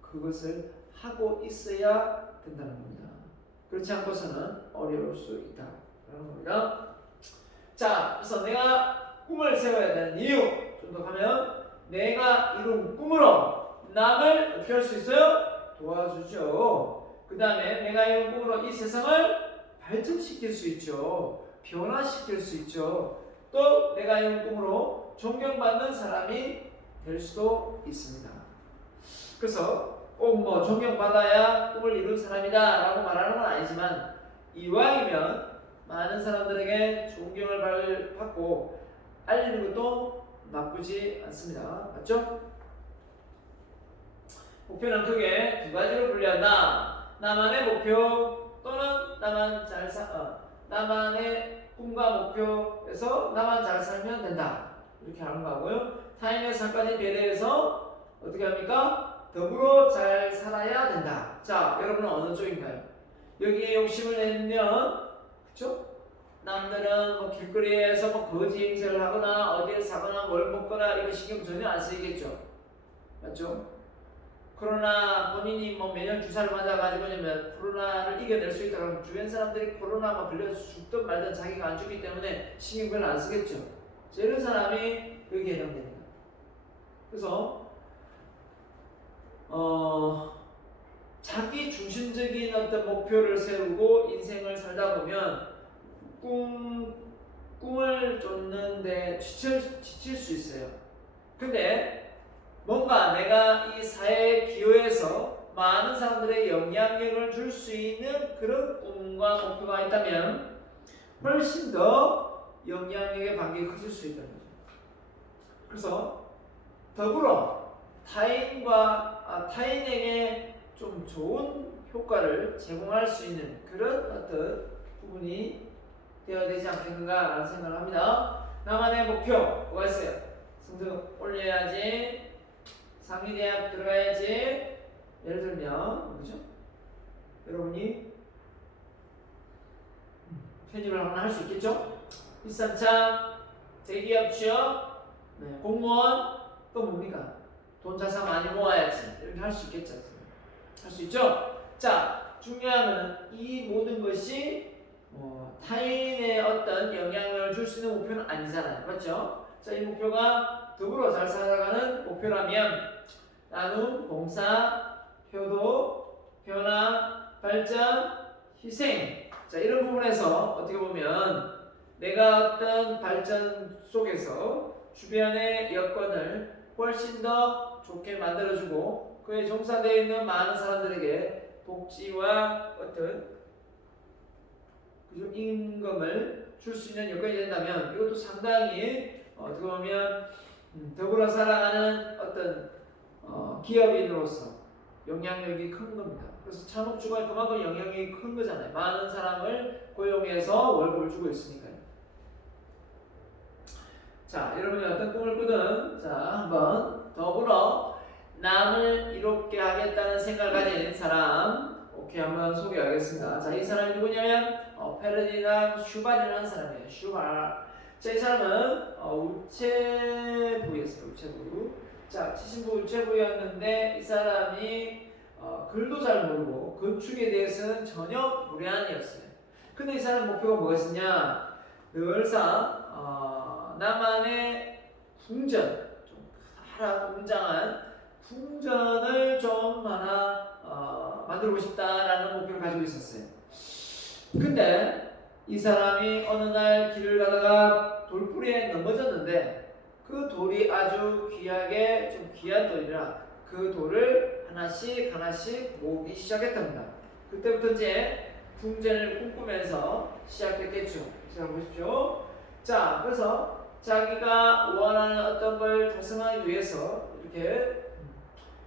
그것을 하고 있어야 된다는 겁니다. 그렇지 않고서는 어려울 수 있다 라는 겁니다. 자, 그래서 내가 꿈을 세워야 되는 이유 좀 더 가면 내가 이룬 꿈으로 남을 어떻게 할 수 있어요? 도와주죠. 그 다음에 내가 이룬 꿈으로 이 세상을 발전시킬 수 있죠. 변화시킬 수 있죠. 또 내가 이룬 꿈으로 존경받는 사람이 될 수도 있습니다. 그래서 꼭 뭐 존경받아야 꿈을 이룬 사람이다 라고 말하는 건 아니지만 이왕이면 많은 사람들에게 존경을 받고 알리는 것도 나쁘지 않습니다. 맞죠? 목표는 크게 두 가지로 분류한다. 나만의 목표 또는 나만의 꿈과 목표에서 나만 잘 살면 된다. 이렇게 하는 거고요. 타인의 삶까지 배려해서 어떻게 합니까? 더불어 잘 살아야 된다. 자, 여러분은 어느 쪽인가요? 여기에 욕심을 내면, 그쵸? 남들은 뭐 길거리에서 뭐 거지 행세를 하거나 어디에 사거나 뭘 먹거나 이런 신경 전혀 안 쓰이겠죠. 맞죠? 코로나 본인이 뭐 매년 주사를 맞아가지고 코로나를 이겨낼 수 있다 그러면 주변 사람들이 코로나가 걸려서 죽든 말든 자기가 안 죽기 때문에 신경 별로 안 쓰겠죠. 이런 사람이 여기에 해당됩니다. 그래서 자기 중심적인 어떤 목표를 세우고 인생을 살다 보면 꿈을 쫓는데 지칠 수 있어요. 근데 뭔가 내가 이 사회에 기여해서 많은 사람들의 영향력을 줄 수 있는 그런 꿈과 목표가 있다면 훨씬 더 영향력의 반경이 커질 수 있다는 거죠. 그래서 더불어 타인에게 좀 좋은 효과를 제공할 수 있는 그런 어떤 부분이 되어야 되지 않겠는가라는 생각을 합니다. 나만의 목표 뭐가 있어요? 성적 올려야지, 상위대학 들어가야지. 예를 들면 그죠? 여러분이 편입을 하나 할 수 있겠죠? 일산차, 대기업 취업, 공무원, 또 뭡니까? 돈 자산 많이 모아야지. 이렇게 할 수 있겠죠? 할 수 있죠? 자, 중요한 것은 이 모든 것이 타인의 어떤 영향을 줄 수 있는 목표는 아니잖아요. 맞죠? 자, 이 목표가 더불어 잘 살아가는 목표라면 나눔, 봉사, 효도, 변화, 발전, 희생. 자, 이런 부분에서 어떻게 보면 내가 어떤 발전 속에서 주변의 여건을 훨씬 더 좋게 만들어주고 그에 종사되어 있는 많은 사람들에게 복지와 어떤 임금을 줄 수 있는 여건이 된다면 이것도 상당히 어떻게 보면 더불어 살아가는 어떤 기업인으로서 영향력이 큰 겁니다. 그래서 창업주가 그만큼 영향력이 큰 거잖아요. 많은 사람을 고용해서 월급을 주고 있으니까요. 자, 여러분이 어떤 꿈을 꾸든 자, 한번 더불어 남을 이롭게 하겠다는 생각을 가진 사람 오케이 한번 소개하겠습니다. 자, 이 사람이 누구냐면 페르디난 슈발이라는 사람이에요. 슈발. 자, 이 사람은 우체부였어요. 우체부. 자, 치신부 우체부였는데 이 사람이 글도 잘 모르고 건축에 대해서는 전혀 불안이었어요. 근데 이 사람 목표가 뭐였냐? 늘상 나만의 궁전, 좀 크다란 웅장한 궁전을 좀 하나 만들고 싶다라는 목표를 가지고 있었어요. 근데 이 사람이 어느 날 길을 가다가 돌뿌리에 넘어졌는데 그 돌이 아주 귀하게 좀 귀한 돌이라 그 돌을 하나씩 하나씩 모으기 시작했답니다. 그때부터 이제 궁전을 꿈꾸면서 시작됐겠죠. 자 보십시오. 자 그래서 자기가 원하는 어떤 걸 달성하기 위해서 이렇게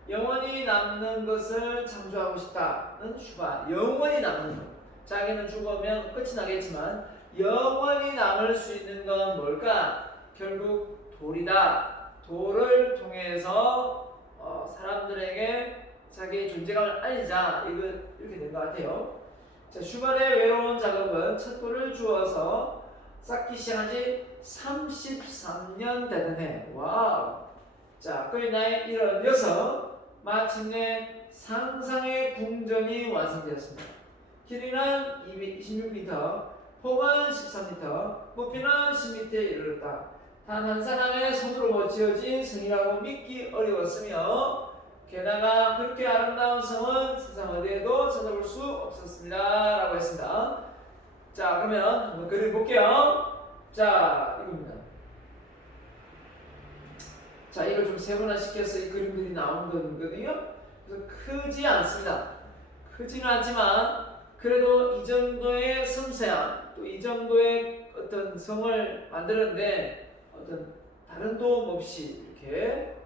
영원히 남는 것을 창조하고 싶다는 슈바. 영원히 남는 것. 자기는 죽으면 끝이 나겠지만 영원히 남을 수 있는 건 뭘까? 결국 돌이다. 돌을 통해서 사람들에게 자기의 존재감을 알리자. 이거 이렇게 된 것 같아요. 자, 슈발의 외로운 작업은 첫 돌을 주어서 쌓기 시작한 지 33년 되는 해. 와우. 자, 그의 나이 76. 마침내 상상의 궁전이 완성되었습니다. 길이는 226m, 폭은 13m, 높이는 10m에 이르렀다. 단 한 사람의 손으로 지어진 성이라고 믿기 어려웠으며 게다가 그렇게 아름다운 성은 세상 어디에도 찾아볼 수 없었습니다. 라고 했습니다. 자 그러면 한번 그림 볼게요. 자 이겁니다. 자 이걸 좀 세분화시켜서 이 그림들이 나온 거거든요. 그래서 크지 않습니다. 크지는 않지만 그래도 이 정도의 섬세함 또 이 정도의 어떤 성을 만드는데 어떤 다른 도움 없이 이렇게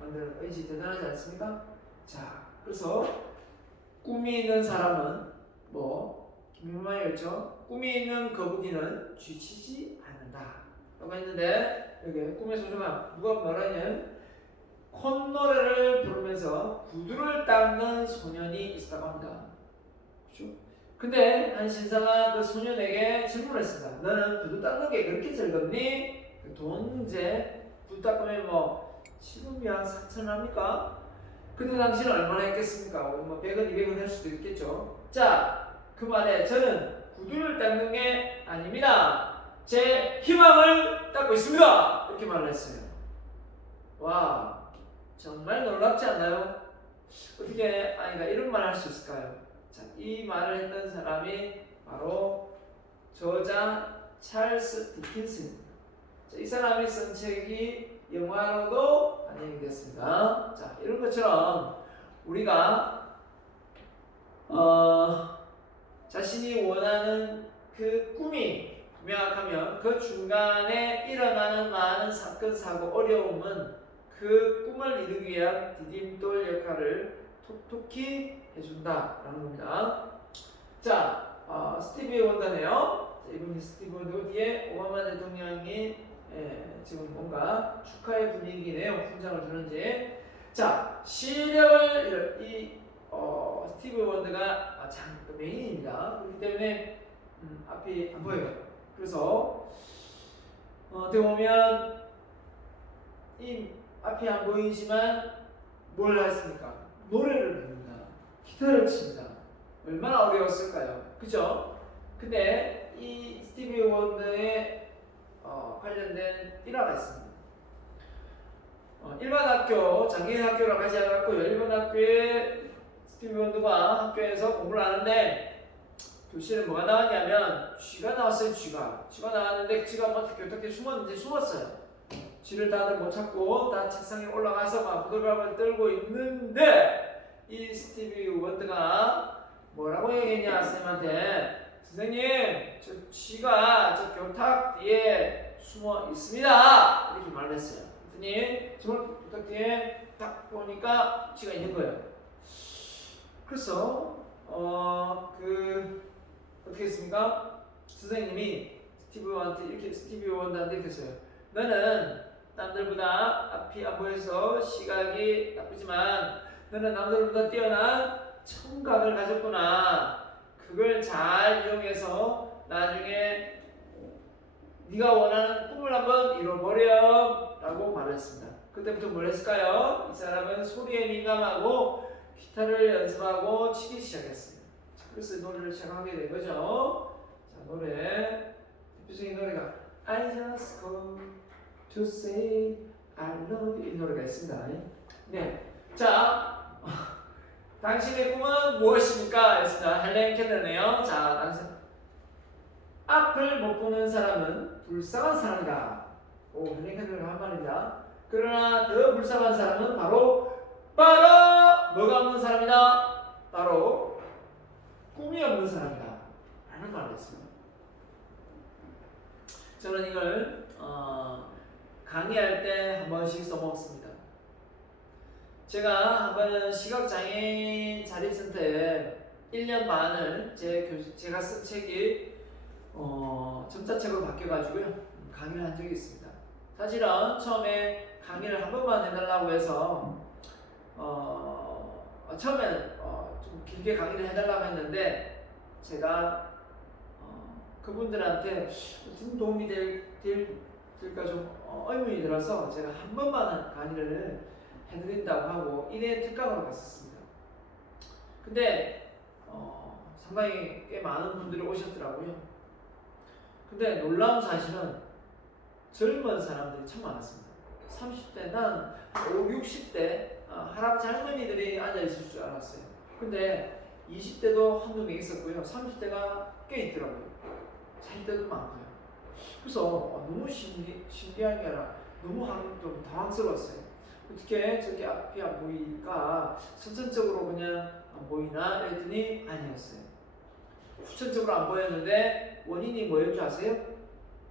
만드는 의지 대단하지 않습니까? 자 그래서 꿈이 있는 사람은 김용만이었죠. 꿈이 있는 거북이는 쥐치지 않는다 라고 했는데 여기 꿈의 소중함 누가 말하냐면 콧노래를 부르면서 구두를 닦는 소년이 있었다고 합니다. 그렇죠? 근데 한 신사가 그 소년에게 질문을 했습니다. 너는 구두 닦는 게 그렇게 즐겁니? 돈 이제 구두 닦으면 지금이 한 4,000원 합니까? 그때 당시는 얼마나 했겠습니까? 100원, 200원 할 수도 있겠죠. 자, 그 말에 저는 구두를 닦는 게 아닙니다. 제 희망을 닦고 있습니다. 이렇게 말을 했어요. 와, 정말 놀랍지 않나요? 어떻게 아이가 이런 말을 할 수 있을까요? 자, 이 말을 했던 사람이 바로 저자 찰스 디킨슨입니다. 자, 이 사람이 쓴 책이 영화로도 반영이 됐습니다. 자, 이런 것처럼 우리가 자신이 원하는 그 꿈이 명확하면 그 중간에 일어나는 많은 사건, 사고, 어려움은 그 꿈을 이루기 위한 디딤돌 역할을 톡톡히 해준다라는 겁니다. 자, 스티비 원더네요. 이분이 스티비 원더고 뒤에 오바마 대통령이 지금 뭔가 축하의 분위기네요. 훈장을 주는지. 자, 시력을 스티브 원더가 메인입니다. 그렇기 때문에 앞이 안 보여요. 그래서 어떻게 보면 이 앞이 안 보이지만 뭘 했습니까? 노래를 부릅니다. 기타를 칩니다. 얼마나 어려웠을까요? 그죠? 근데 이 스티비 원더의 관련된 일화가 있습니다. 일반 학교, 장애인 학교를 가지 않았고요. 일반 학교에 스티비 원더가 학교에서 공부를 하는데 교실에 뭐가 나왔냐면 쥐가 나왔어요. 쥐가 나왔는데 쥐가 어떻게 숨었어요. 쥐를 다들 못 찾고 다 책상에 올라가서 막 호들갑을 떨고 있는데 이 스티비 원더가 뭐라고 얘기했냐 쌤한테 선생님 저 쥐가 저 교탁 뒤에 숨어 있습니다 이렇게 말을 했어요. 그랬더니 정말 교탁 뒤에 딱 보니까 쥐가 있는 거예요. 그래서 어떻게 했습니까? 선생님이 스티비 원더한테 이렇게 했어요. 너는 남들보다 앞이 안 보여서 시각이 나쁘지만 너는 남들보다 뛰어난 청각을 가졌구나. 그걸 잘 이용해서 나중에 네가 원하는 꿈을 한번 이뤄버려 라고 말했습니다. 그때부터 뭘 했을까요? 이 사람은 소리에 민감하고 기타를 연습하고 치기 시작했습니다. 그래서 노래를 시작하게 된 거죠. 자, 노래 대표적인 노래가 I just go to say I love you 이 노래가 있습니다. 네, 자 당신의 꿈은 무엇입니까? 했습니다. 헬렌 켈러네요. 자, 앞을 못 보는 사람은 불쌍한 사람이다. 오, 헬렌켈러가 한 말입니다. 그러나 더 불쌍한 사람은 바로 뭐가 없는 사람이다. 바로 꿈이 없는 사람이다. 라는 말을 했습니다. 저는 이걸 강의할 때 한 번씩 써먹습니다. 제가 한 번은 시각장애인 자립센터에 1년 반을 제가 쓴 책이 점자책으로 바뀌어가지고요 강의를 한 적이 있습니다. 사실은 처음에 강의를 한 번만 해달라고 해서 처음에는 좀 길게 강의를 해달라고 했는데 제가 그분들한테 무슨 도움이 될까 좀 의문이 들어서 제가 한 번만 강의를 해드린다고 하고 1회 특강으로 갔었습니다. 근데 상당히 꽤 많은 분들이 오셨더라고요. 근데 놀라운 사실은 젊은 사람들이 참 많았습니다. 30대, 난 5, 60대 할아버지 할머니들이 앉아있을 줄 알았어요. 근데 20대도 한두 명 있었고요. 30대가 꽤 있더라고요. 40대도 많고요. 그래서 너무 신기한 게 아니라 너무 좀 당황스러웠어요. 어떻게 저렇게 앞이 안 보이니까 선천적으로 그냥 안 보이나 이랬더니 아니었어요. 후천적으로 안 보였는데 원인이 뭐였는 줄 아세요?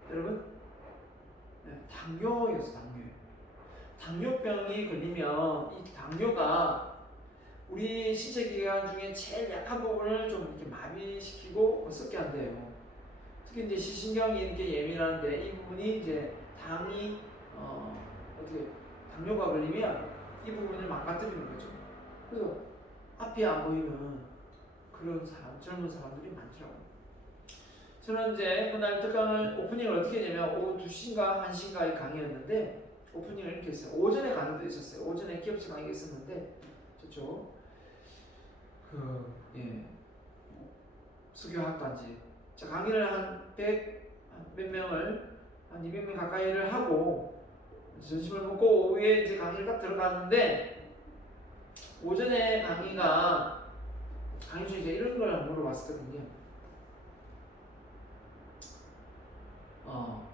여러분? 네, 당뇨였어요. 당뇨병이 걸리면 이 당뇨가 우리 신체 기관 중에 제일 약한 부분을 좀 이렇게 마비시키고 썩게 한대요. 특히 이제 시신경이 이렇게 예민한데 이 부분이 이제 당이 어떻게 당뇨가 걸리면 이 부분을 망가뜨리는 거죠. 그래서 앞이 안 보이면 그런 젊은 사람들이 많더라고요. 저는 이제 그날 특강을 오프닝을 어떻게 했냐면 오후 2시인가 1시인가에 강의였는데 오프닝을 이렇게 했어요. 오전에 강의도 있었어요. 오전에 기업체 강의가 있었는데 저쪽 수교학단지 강의를 한 100 몇 명을 한 200명 가까이를 하고 점심을 먹고 오후에 이제 강의를 딱 들어갔는데 오전에 강의 중에 이제 이런 걸 물어봤었거든요.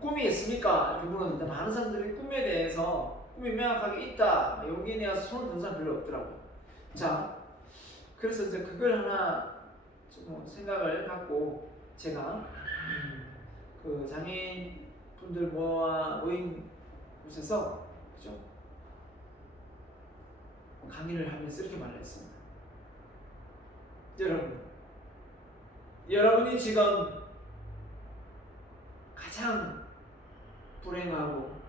꿈이 있습니까? 이렇게 물었는데 많은 사람들이 꿈에 대해서 꿈이 명확하게 있다 여기에 대해서 손을 든 사람 별로 없더라고요. 자, 그래서 이제 그걸 하나 좀 생각을 갖고 제가 그 장애인 분들 모인 곳에서 그죠? 강의를 하면서 이렇게 말을 했습니다. 여러분이 지금 가장 불행하고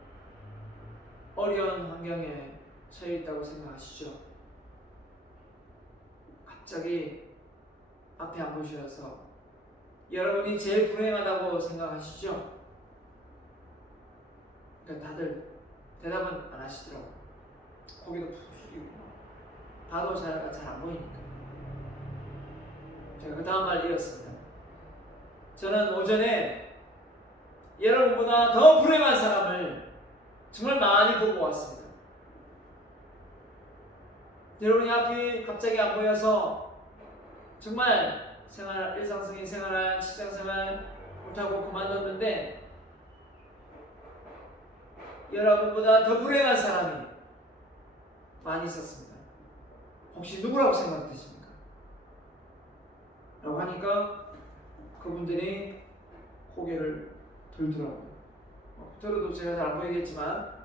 어려운 환경에 처해 있다고 생각하시죠? 갑자기 앞에 안 보셔서 여러분이 제일 불행하다고 생각하시죠? 그러니까 다들 대답은 안 하시더라고요. 고개도 푹 숙이고 봐도 잘 안 보이니까. 제가 그 다음 말 읽었습니다. 저는 오전에 여러분보다 더 불행한 사람을 정말 많이 보고 왔습니다. 여러분이 앞이 갑자기 안 보여서 정말 일상적인 생활, 직장생활 못하고 그만뒀는데 여러분보다 더 불행한 사람이 많이 있었습니다. 혹시 누구라고 생각되십니까? 라고 하니까 그분들이 고개를 들더라고요. 들어도 제가 잘 안 보이겠지만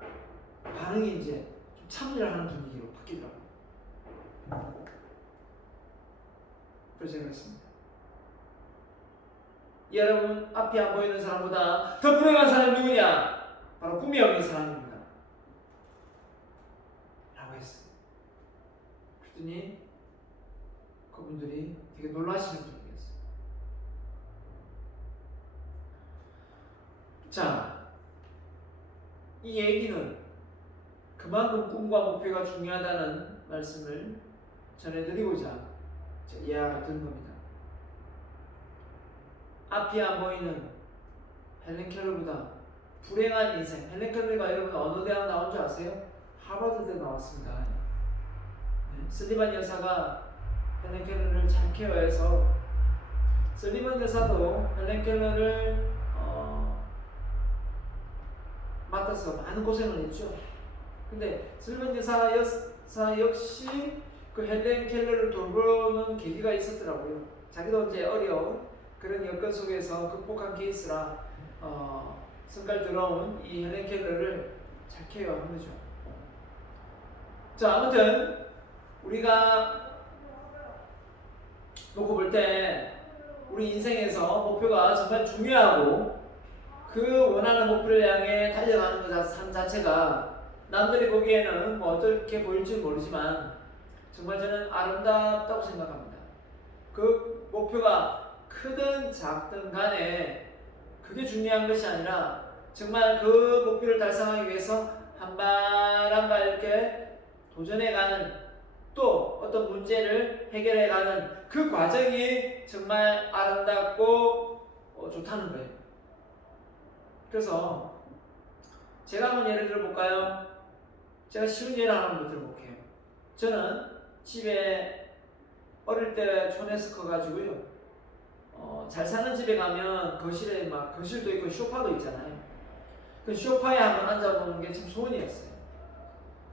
반응이 이제 좀 참여를 하는 분위기로 바뀌더라고요. 그래서 제가 했습니다. 여러분 앞이 안 보이는 사람보다 더 불행한 사람이 누구냐? 바로 꿈이 없는 사람입니다. 라고 했어요. 그랬더니 그분들이 되게 놀라시는 분위기였어요. 자, 이 얘기는 그만큼 꿈과 목표가 중요하다는 말씀을 전해드리고자 이야기를 드는 겁니다. 앞이 안 보이는 헬렌 켈러보다 불행한 인생. 헬렌 켈러가 여러분 어느 대학 나온 줄 아세요? 하버드대 나왔습니다. 네. 슬리반 여사가 헬렌 켈러를 잘 케어해서 설리번 여사도 헬렌 켈러를 맡아서 많은 고생을 했죠. 근데 설리번 여사 역시 그 헬렌 켈러를 돌보는 계기가 있었더라고요. 자기도 이제 어려운 그런 여건 속에서 극복한 케이스라 성깔 들어온 이 헬렌 켈러를 잘 케어한 거죠. 자, 아무튼 우리가 놓고 볼 때 우리 인생에서 목표가 정말 중요하고 그 원하는 목표를 향해 달려가는 것 삶 자체가 남들이 보기에는 뭐 어떻게 보일지 모르지만 정말 저는 아름답다고 생각합니다. 그 목표가 크든 작든 간에 그게 중요한 것이 아니라 정말 그 목표를 달성하기 위해서 한 발 한 발 이렇게 도전해가는 또 어떤 문제를 해결해가는 그 과정이 정말 아름답고 좋다는 거예요. 그래서 제가 한번 예를 들어볼까요? 제가 쉬운 예를 하나 들어볼게요. 저는 집에 어릴 때 촌에서 커가지고요. 잘 사는 집에 가면 거실에 막 거실도 있고 소파도 있잖아요. 그 소파에 한번 앉아보는 게 참 소원이었어요.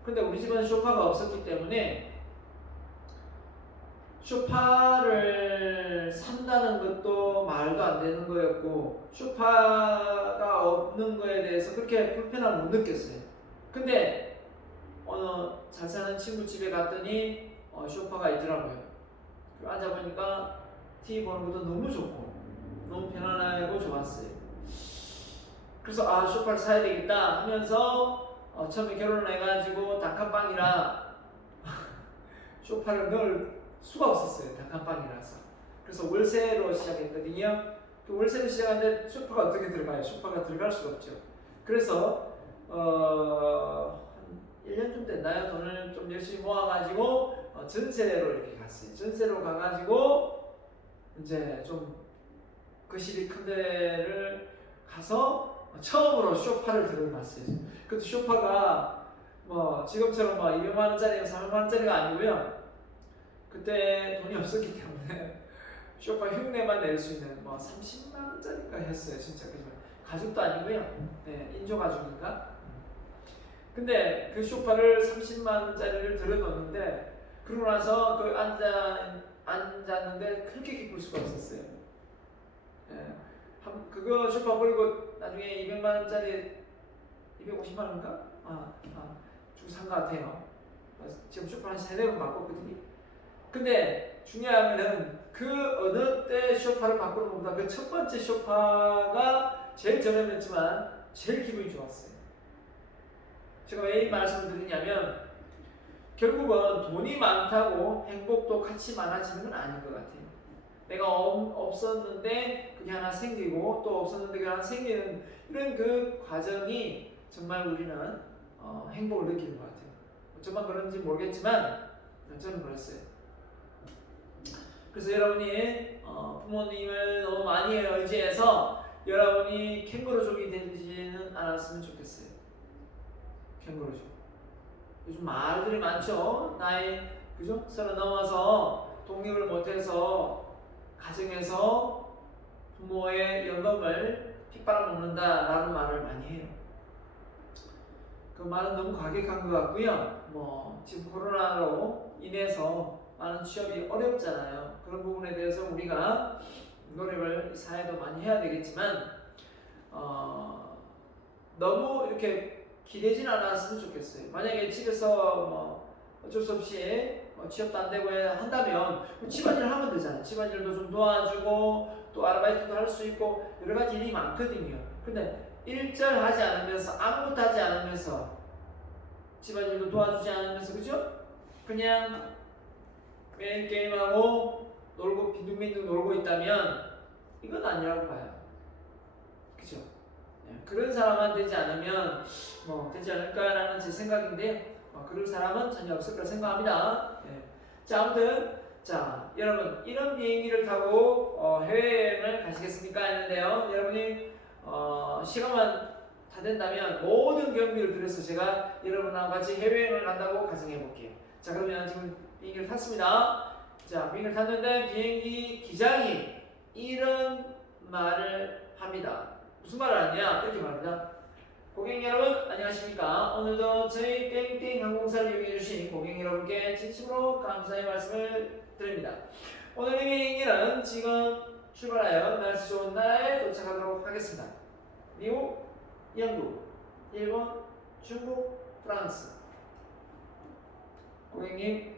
근데 우리 집은 소파가 없었기 때문에 소파를 산다는 것도 말도 안 되는 거였고 소파가 없는 거에 대해서 그렇게 불편함을 못 느꼈어요. 근데 어느 잘 사는 친구 집에 갔더니 소파가 있더라고요. 앉아보니까 TV 보는 것도 너무 좋고 너무 편안하고 좋았어요. 그래서 소파를 사야 되겠다 하면서 처음에 결혼을 해가지고 단칸방이라 소파를 넣을 수가 없었어요. 단칸방이라서. 그래서 월세로 시작했거든요. 그 월세로 시작하는데 소파가 어떻게 들어가요? 소파가 들어갈 수가 없죠. 그래서 한 1년쯤 됐나요? 돈을 좀 열심히 모아가지고 전세로 이렇게 갔어요. 전세로 가가지고 이제 좀 거실이 큰 데를 가서 처음으로 소파를 들어놨어요. 그 소파가 뭐 지금처럼 200만 원짜리, 300만 원짜리가 아니고요. 그때 돈이 없었기 때문에 소파 흉내만 낼 수 있는 30만 원짜리가 했어요. 진짜 그죠? 가죽도 아니고요. 네, 인조 가죽인가? 근데 그 소파를 30만 원짜리를 들어놓는데 그러고 나서 그 앉았는데 그렇게 기쁠 수가 없었어요. 네. 그거 소파 버리고 나중에 200만 원짜리 250만 원인가? 주고 산 것 같아요. 지금 소파 한 3-4번 바꿨거든요. 근데 중요한 거는 그 어느 때 소파를 바꾸는 것보다 그 첫 번째 소파가 제일 저렴했지만 제일 기분이 좋았어요. 제가 왜 이 말씀을 드리냐면 결국은 돈이 많다고 행복도 같이 많아지는 건 아닌 것 같아요. 내가 없었는데 그게 하나 생기고 또 없었는데 그게 하나 생기는 이런 그 과정이 정말 우리는 행복을 느끼는 것 같아요. 어쩌면 그런지 모르겠지만 저는 그랬어요. 그래서 여러분이 부모님을 너무 많이 의지해서 여러분이 캥거루족이 되지는 않았으면 좋겠어요. 캥거루족. 요즘 말들이 많죠. 나이 그죠? 30 넘어서 독립을 못해서 가정에서 부모의 연금을 픽받아먹는다라는 말을 많이 해요. 그 말은 너무 과격한 것 같고요. 지금 코로나로 인해서 많은 취업이 어렵잖아요. 그런 부분에 대해서 우리가 노력을 사회도 많이 해야 되겠지만 너무 이렇게 기대진 않았으면 좋겠어요. 만약에 집에서 어쩔 수 없이 취업도 안 되고 한다면 집안일을 하면 되잖아요. 집안일도 좀 도와주고 또 아르바이트도 할 수 있고 여러 가지 일이 많거든요. 근데 일절하지 않으면서 아무것도 하지 않으면서 집안일도 도와주지 않으면서 그죠? 그냥 매일 게임하고 놀고 빈둥빈둥 놀고 있다면 이건 아니라고 봐요. 그죠? 그런 사람만 되지 않으면 되지 않을까라는 제 생각인데 그런 사람은 전혀 없을 거라 생각합니다. 자, 아무튼 여러분 이런 비행기를 타고 해외여행을 가시겠습니까? 했는데요. 여러분이 시간만 다 된다면 모든 경비를 들여서 제가 여러분하고 같이 해외여행을 간다고 가정해 볼게요. 자, 그러면 지금 비행기를 탔습니다. 자, 비행기를 탔는데 비행기 기장이 이런 말을 합니다. 무슨 말을 하냐? 이렇게 말합니다. 고객 여러분 안녕하십니까? 오늘도 저희 땡땡 항공사를 이용해 주신 고객 여러분께 진심으로 감사의 말씀을 드립니다. 오늘 비행기는 지금 출발하여 날씨 좋은 나라에 도착하도록 하겠습니다. 미국, 영국, 일본, 중국, 프랑스. 고객님,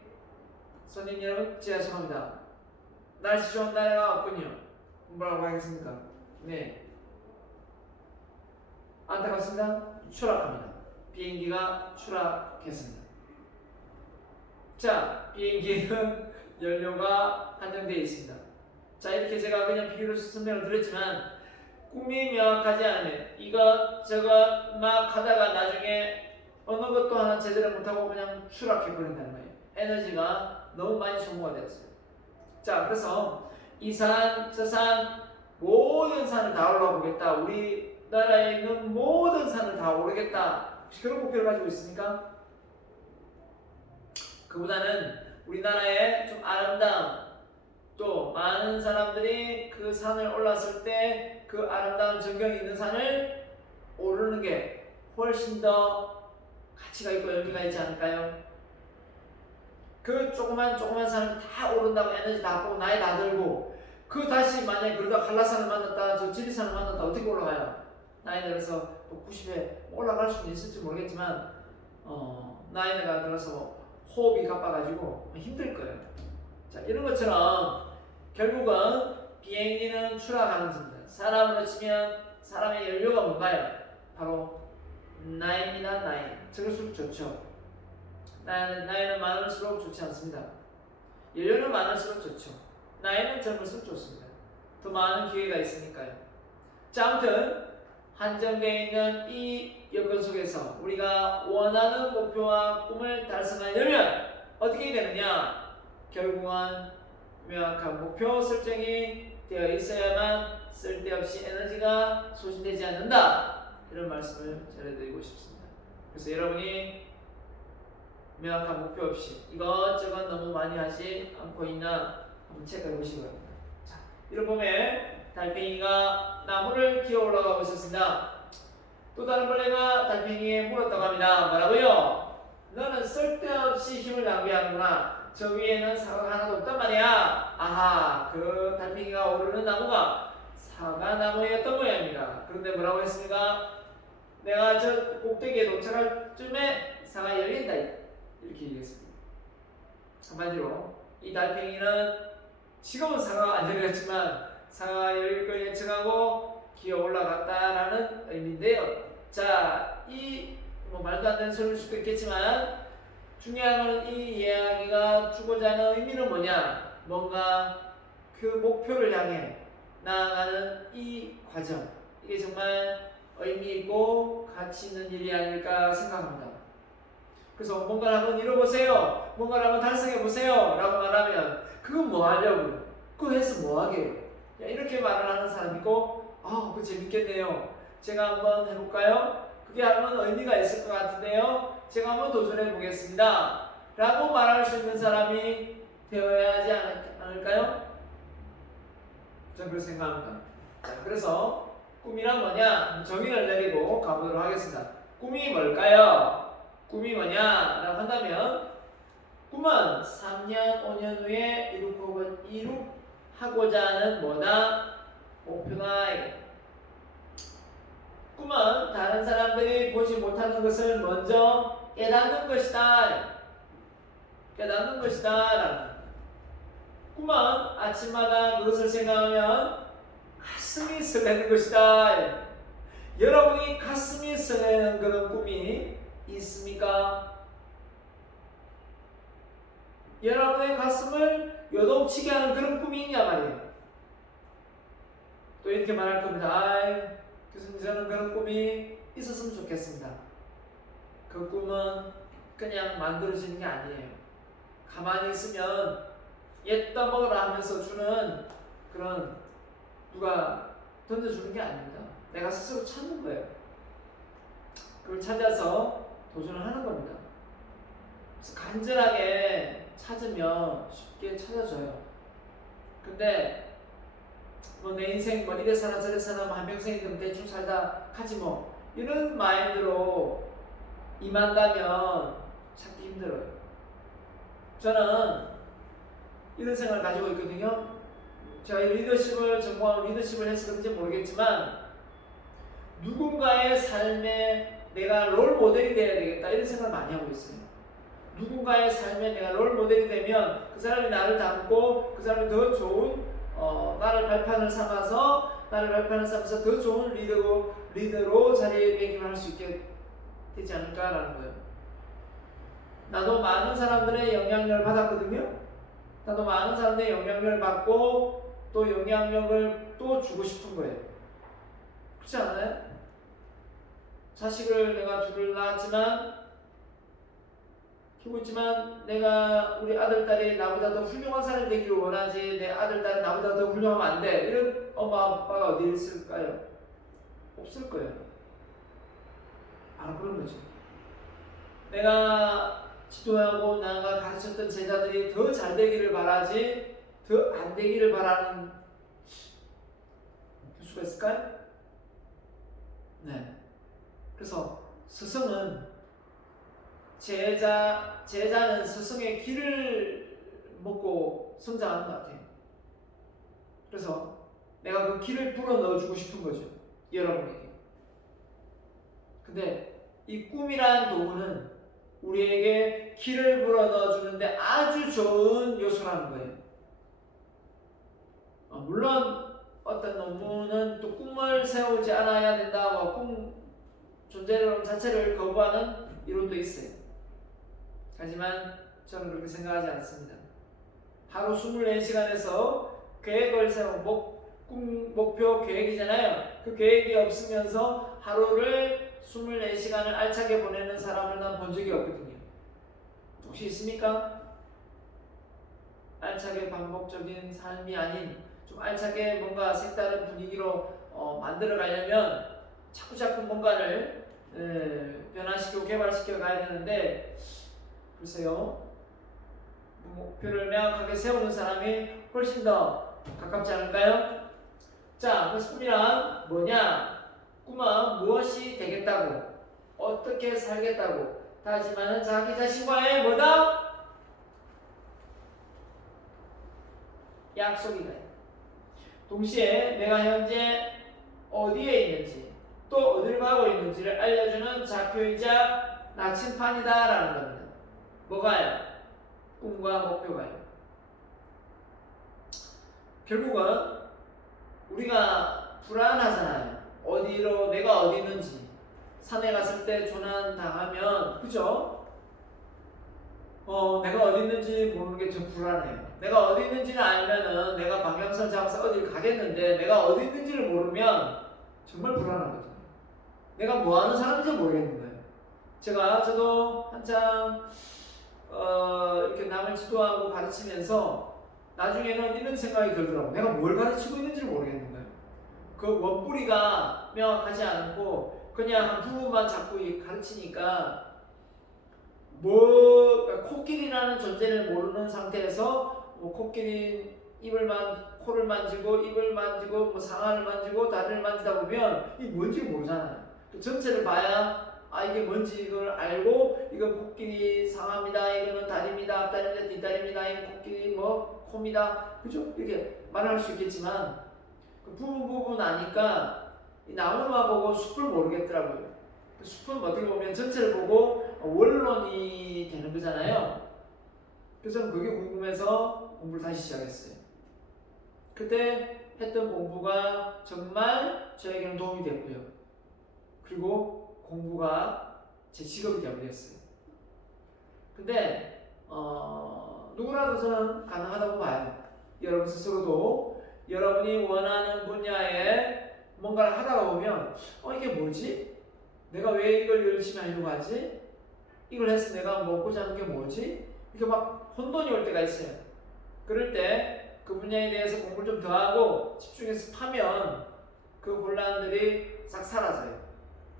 손님 여러분, 죄송합니다. 날씨 좋은 나라가 없군요. 뭐라고 하겠습니까? 네. 안타깝습니다. 추락합니다. 비행기가 추락했습니다. 자, 비행기에는 연료가 한정되어 있습니다. 자, 이렇게 제가 그냥 비유로 설명을 드렸지만 꿈이 명확하지 않으면 이것 저것 막 하다가 나중에 어느 것도 하나 제대로 못하고 그냥 추락해 버린다는 거예요. 에너지가 너무 많이 소모가 되었어요. 자, 그래서 이 산, 저 산, 모든 산을 다 올라보겠다. 우리나라에 있는 모든 산을 다 오르겠다. 혹시 그런 목표를 가지고 있습니까? 그보다는 우리나라에 좀 아름다운 또 많은 사람들이 그 산을 올랐을 때 그 아름다운 전경이 있는 산을 오르는 게 훨씬 더 가치가 있고 의미가 있지 않을까요? 그 조그만 산을 다 오른다고 에너지 다 뽑고 나이 다 들고 그 다시 만약에 그러다 한라산을 만났다 저 지리산을 만났다 어떻게 올라가요? 나이 들어서 90에 올라갈 수는 있을지 모르겠지만 나이가 들어서 호흡이 가빠가지고 힘들 거예요. 자, 이런 것처럼 결국은 비행기는 추락하는 겁니다. 사람으로 치면 사람의 연료가 뭔가요? 바로 나이입니다. 나이. 적을수록 좋죠. 나이는 많을수록 좋지 않습니다. 연료는 많을수록 좋죠. 나이는 젊을수록 좋습니다. 더 많은 기회가 있으니까요. 자, 아무튼 한정되어 있는 이 여건 속에서 우리가 원하는 목표와 꿈을 달성하려면 어떻게 되느냐? 결국은 명확한 목표 설정이 되어 있어야만 쓸데없이 에너지가 소진되지 않는다. 이런 말씀을 전해드리고 싶습니다. 그래서 여러분이 명확한 목표 없이 이것저것 너무 많이 하지 않고 있나 한번 체크해 보시기 바랍니다. 자, 이런 봄에 달팽이가 나무를 기어 올라가고 있었습니다. 또 다른 벌레가 달팽이에 물었다고 합니다. 뭐라고요? 너는 쓸데없이 힘을 낭비하는구나. 저 위에는 사과가 하나도 없단 말이야. 아하, 그 달팽이가 오르는 나무가 사과나무였던 모양입니다. 그런데 뭐라고 했습니까? 내가 저 꼭대기에 도착할 쯤에 사과 열린다. 이렇게 얘기했습니다. 한마디로 이 달팽이는 지금은 사과가 안 열렸지만 사과가 열릴 걸 예측하고 기어 올라갔다라는 의미인데요. 자, 이 말도 안 되는 소리일 수도 있겠지만 중요한 것은 이 이야기가 주고자 하는 의미는 뭐냐? 뭔가 그 목표를 향해 나아가는 이 과정, 이게 정말 의미 있고 가치 있는 일이 아닐까 생각합니다. 그래서 뭔가를 한번 이뤄보세요, 뭔가를 한번 달성해보세요 라고 말하면 그건 뭐 하려고요? 그거 해서 뭐 하게요? 이렇게 말을 하는 사람이 있고 그거 재밌겠네요, 제가 한번 해볼까요? 그게 한번 의미가 있을 것 같은데요, 제가 한번 도전해 보겠습니다 라고 말할 수 있는 사람이 되어야 하지 않을까요? 저는 그렇게 생각합니다. 자, 그래서 꿈이란 뭐냐? 정의를 내리고 가보도록 하겠습니다. 꿈이 뭘까요? 꿈이 뭐냐? 라고 한다면 꿈은 3년, 5년 후에 이룩하고자 하는 뭐다? 목표다. 꿈은 다른 사람들이 보지 못하는 것을 먼저 깨닫는 것이다. 깨닫는 것이다. 꿈은 아침마다 그것을 생각하면 가슴이 설레는 것이다. 여러분이 가슴이 설레는 그런 꿈이 있습니까? 여러분의 가슴을 요동치게 하는 그런 꿈이 있냐 말이에요. 또 이렇게 말할 겁니다. 교수님, 저는 그런 꿈이 있었으면 좋겠습니다. 그 꿈은 그냥 만들어지는 게 아니에요. 가만히 있으면 옛 떠먹으라 하면서 주는 그런 누가 던져주는 게 아닙니다. 내가 스스로 찾는 거예요. 그걸 찾아서 도전을 하는 겁니다. 그래서 간절하게 찾으면 쉽게 찾아져요. 근데 뭐 내 인생 뭐 이래 사나 저래 사나 뭐 한평생이든 대충 살다 하지 뭐 이런 마인드로 임한다면 찾기 힘들어요. 저는 이런 생각을 가지고 있거든요. 제가 리더십을 전공하고 리더십을 해서 그런지 모르겠지만 누군가의 삶에 내가 롤 모델이 되어야 되겠다 이런 생각을 많이 하고 있어요. 누군가의 삶에 내가 롤 모델이 되면 그 사람이 나를 닮고 그 사람이 더 좋은 나를 발판을 삼아서 더 좋은 리더로 자리매김할 수 있게 되지 않을까라는 거예요. 나도 많은 사람들의 영향력을 받았거든요. 나도 많은 사람들의 영향력을 받고 또 영향력을 또 주고 싶은 거예요. 그렇지 않아요? 자식을 내가 둘을 낳았지만 키우고 있지만 내가 우리 아들, 딸이 나보다 더 훌륭한 사람이 되기를 원하지 내 아들, 딸이 나보다 더 훌륭하면 안 돼. 이런 엄마, 아빠가 어디 있을까요? 없을 거예요. 바로 그런 거죠. 내가 지도하고 나가 가르쳤던 제자들이 더 잘 되기를 바라지 더 안 되기를 바라는 교수가 있을까요? 네. 그래서 스승은 제자는 스승의 길을 먹고 성장하는 것 같아요. 그래서 내가 그 길을 불어 넣어주고 싶은 거죠. 여러분에게. 근데 이 꿈이란 도구는 우리에게 길을 불어 넣어주는데 아주 좋은 요소라는 거예요. 물론 어떤 논문은 또 꿈을 세우지 않아야 된다고 꿈 존재론 자체를 거부하는 이론도 있어요. 하지만 저는 그렇게 생각하지 않습니다. 하루 24시간에서 계획을 세우고 목표 계획이잖아요. 그 계획이 없으면서 하루를 24시간을 알차게 보내는 사람을 난 본 적이 없거든요. 혹시 있습니까? 알차게 반복적인 삶이 아닌 좀 알차게 뭔가 색다른 분위기로 만들어 가려면 자꾸 뭔가를 변화시키고 개발시켜 가야 되는데 글쎄요. 목표를 명확하게 세우는 사람이 훨씬 더 가깝지 않을까요? 자, 그래서 꿈이란 뭐냐? 꿈은 무엇이 되겠다고, 어떻게 살겠다고 다짐하는 자기 자신과의 뭐다? 약속이다. 동시에 내가 현재 어디에 있는지 또 어디를 가고 있는지를 알려주는 좌표이자 나침판이다라는 겁니다. 뭐가요? 꿈과 목표가요. 결국은 우리가 불안하잖아요. 어디로 내가 어디 있는지. 산에 갔을 때 조난 당하면 그죠? 내가 어디 있는지 모르는 게 좀 불안해요. 내가 어디 있는지는 알면은 내가 방향성 잡아서 어디를 가겠는데 내가 어디 있는지를 모르면 정말 불안하거든요. 내가 뭐 하는 사람인지 모르겠는 거예요. 저도 한참 이렇게 남을 지도하고 가르치면서 나중에는 이런 생각이 들더라고요. 내가 뭘 가르치고 있는지를 모르겠는 거예요. 그 원뿌리가 명확하지 않고 그냥 한 부분만 자꾸 가르치니까 그러니까 코끼리라는 존재를 모르는 상태에서 코끼리 코를 만지고 입을 만지고 뭐 상아를 만지고 다리를 만지다 보면 이게 뭔지 모르잖아요. 그 전체를 봐야 이게 뭔지 이걸 알고 이건 코끼리 상아입니다. 이거는 다리입니다. 앞다리입니다. 뒷다리입니다. 이건 코끼리 코입니다. 그죠? 이렇게 말을 할 수 있겠지만 그 부분 아니까 이 나무만 보고 숲을 모르겠더라고요. 그 숲은 어떻게 보면 전체를 보고 원론이 되는 거잖아요. 그래서 저는 그게 궁금해서 공부를 다시 시작했어요. 그때 했던 공부가 정말 저에게는 도움이 됐고요. 그리고 공부가 제 직업이 되어버렸어요. 근데 누구라도 저는 가능하다고 봐요. 여러분 스스로도 여러분이 원하는 분야에 뭔가를 하다가 보면 이게 뭐지? 내가 왜 이걸 열심히 하려고 하지? 이걸 해서 내가 먹고자 하는 게 뭐지? 이렇게 막 혼돈이 올 때가 있어요. 그럴 때 그 분야에 대해서 공부를 좀 더 하고 집중해서 파면 그 혼란들이 싹 사라져요.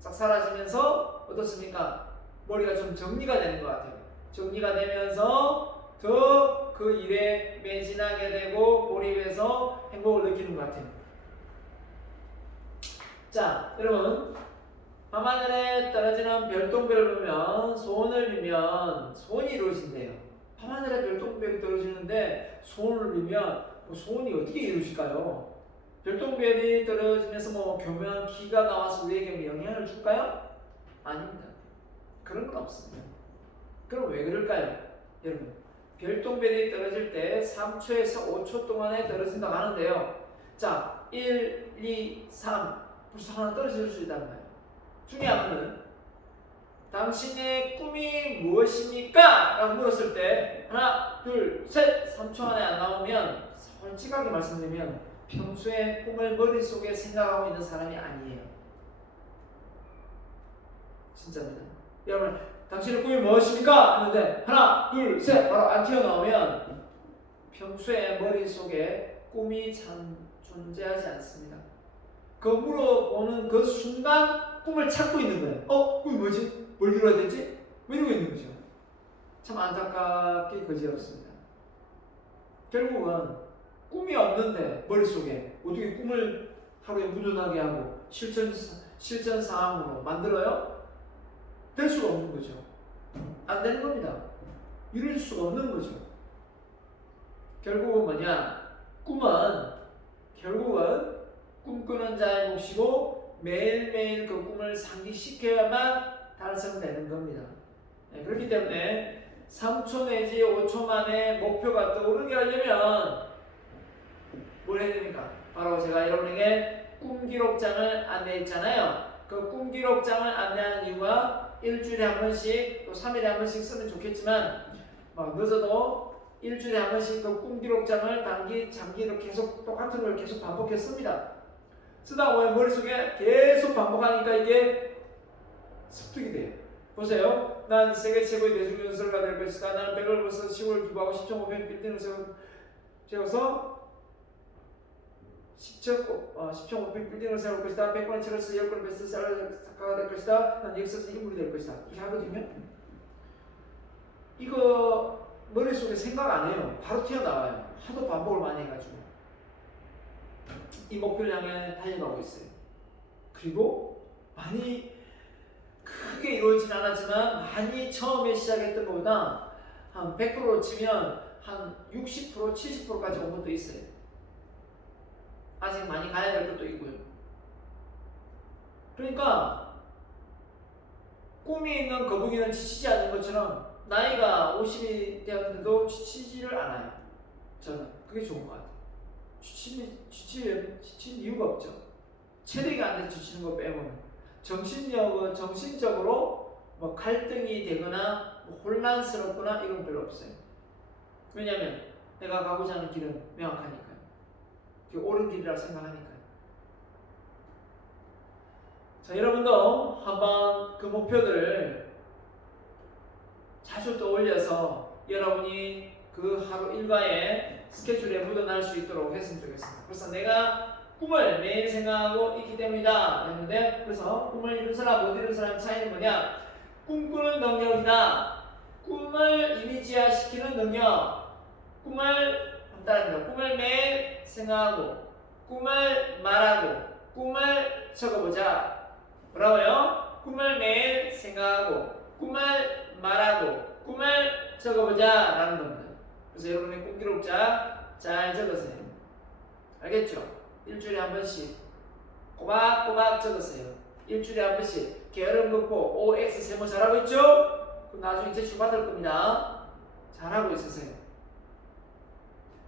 싹 사라지면서 어떻습니까? 머리가 좀 정리가 되는 것 같아요. 정리가 되면서 더 그 일에 매진하게 되고 몰입해서 행복을 느끼는 것 같아요. 자, 여러분 밤하늘에 떨어지는 별똥별을 보면 소원을 빌면 소원이 이루어진대요. 밤하늘에 별똥별이 떨어지는데 소원을 빌면 소원이 어떻게 이루어질까요? 별똥별이 떨어지면서 교묘한 기가 나와서 우리에게 영향을 줄까요? 아닙니다. 그런 건 없습니다. 그럼 왜 그럴까요? 여러분 별똥별이 떨어질 때 3초에서 5초 동안에 떨어진다고 하는데요. 자, 1, 2, 3 벌써 하나 떨어질 수 있단 말이에요. 중요한 것은 당신의 꿈이 무엇입니까? 라고 물었을 때 하나, 둘, 셋 3초 안에 안 나오면 솔직하게 말씀드리면 평소에 꿈을 머릿속에 생각하고 있는 사람이 아니에요. 진짜입니다. 여러분 당신의 꿈이 무엇입니까? 하는데 하나, 둘, 셋 바로 안 튀어나오면 평소에 머릿속에 꿈이 존재하지 않습니다. 그 물어보는 그 순간 꿈을 찾고 있는 거예요. 꿈이 뭐지? 뭘 이루어야 되지? 왜 이러고 있는 거죠? 참 안타깝게 그지없습니다. 결국은 꿈이 없는데 머릿속에 어떻게 꿈을 하루에 무던하게 하고 실전 상황으로 만들어요? 될 수가 없는 거죠. 안 되는 겁니다. 이룰 수가 없는 거죠. 결국은 뭐냐? 꿈은 결국은 꿈꾸는 자의 몫이고 매일매일 그 꿈을 상기시켜야만 달성되는 겁니다. 네, 그렇기 때문에 3초 내지 5초 만에 목표가 떠오르게 하려면 뭘 해야 됩니까? 바로 제가 여러분에게 꿈기록장을 안내했잖아요. 그 꿈기록장을 안내하는 이유가 일주일에 한 번씩 또 3일에 한 번씩 쓰면 좋겠지만 늦어도 일주일에 한 번씩 그 꿈기록장을 단기, 장기로 계속 똑같은 걸 계속 반복해서 씁니다. 쓰다 보면 머릿속에 계속 반복하니까 이게 습득이 돼요. 보세요. 난 세계 최고의 대중연설가 될 것이다. 나는 100을 벌써 시골을 기부하고 10.5평 빌딩을 세워서 10.5평 빌딩을 세울 것이다. 100권의 책을 써 10권의 베스트셀러 작가가 될 것이다. 난 역사에서 인물이 될 것이다. 이게 하거든요. 이거 머릿속에 생각 안 해요. 바로 튀어나와요. 하도 반복을 많이 해가지고 이 목표를 향해 달려가고 있어요. 그리고 많이 크게 이루어지진 않았지만 많이 처음에 시작했던 것보다 한 100%로 치면 한 60%, 70%까지 온 것도 있어요. 아직 많이 가야 될 것도 있고요. 그러니까 꿈이 있는 거북이는 지치지 않는 것처럼 나이가 50이 되었는데도 지치지를 않아요. 저는 그게 좋은 것 같아요. 지칠 이유가 없죠. 체력이 안 돼서 지치는 거 빼고는 정신적으로 갈등이 되거나 혼란스럽거나 이런 별로 없어요. 왜냐하면 내가 가고자 하는 길은 명확하니까요. 그게 옳은 길이라고 생각하니까요. 자, 여러분도 한번 그 목표들을 자주 떠올려서 여러분이 그 하루 일과의 스케줄에 묻어날 수 있도록 했으면 좋겠습니다. 그래서 내가 꿈을 매일 생각하고 있기 때문이다 했는데, 그래서 꿈을 이룬 사람 못 이룬 사람 차이는 뭐냐? 꿈꾸는 능력이다. 꿈을 이미지화시키는 능력. 꿈을 따라합니다. 꿈을 매일 생각하고 꿈을 말하고 꿈을 적어보자. 뭐라고요? 꿈을 매일 생각하고 꿈을 말하고 꿈을 적어보자 라는 겁니다. 그래서 여러분의 꿈기록자 잘 적으세요. 알겠죠? 일주일에 한 번씩 꼬박꼬박 적으세요. 일주일에 한 번씩 게으름 극복 OX 세모 잘하고 있죠? 그럼 나중에 제출 받을 겁니다. 잘하고 있으세요.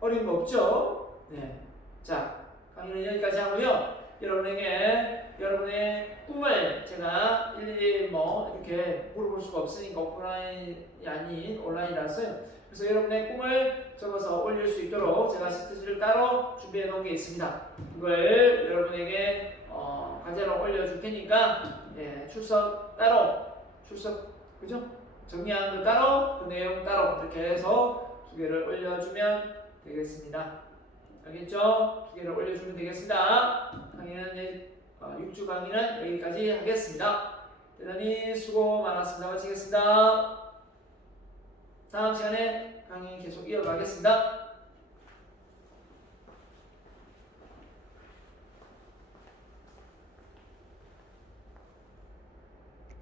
어려운 거 없죠? 네. 자, 강의는 여기까지 하고요. 여러분의 꿈을 제가 일일이 이렇게 물어볼 수가 없으니까 오프라인이 아닌 온라인이라서요. 그래서 여러분의 꿈을 적어서 올릴 수 있도록 제가 시트지를 따로 준비해 놓은 게 있습니다. 이걸 여러분에게 과제로 올려줄 테니까 출석 따로 그죠? 정리하는 거 따로 그 내용 따로 이렇게 해서 두 개를 올려주면 되겠습니다. 알겠죠? 두 개를 올려주면 되겠습니다. 강의는 6주 강의는 여기까지 하겠습니다. 대단히 수고 많았습니다. 마치겠습니다. 다음 시간에 강의 계속 이어가겠습니다.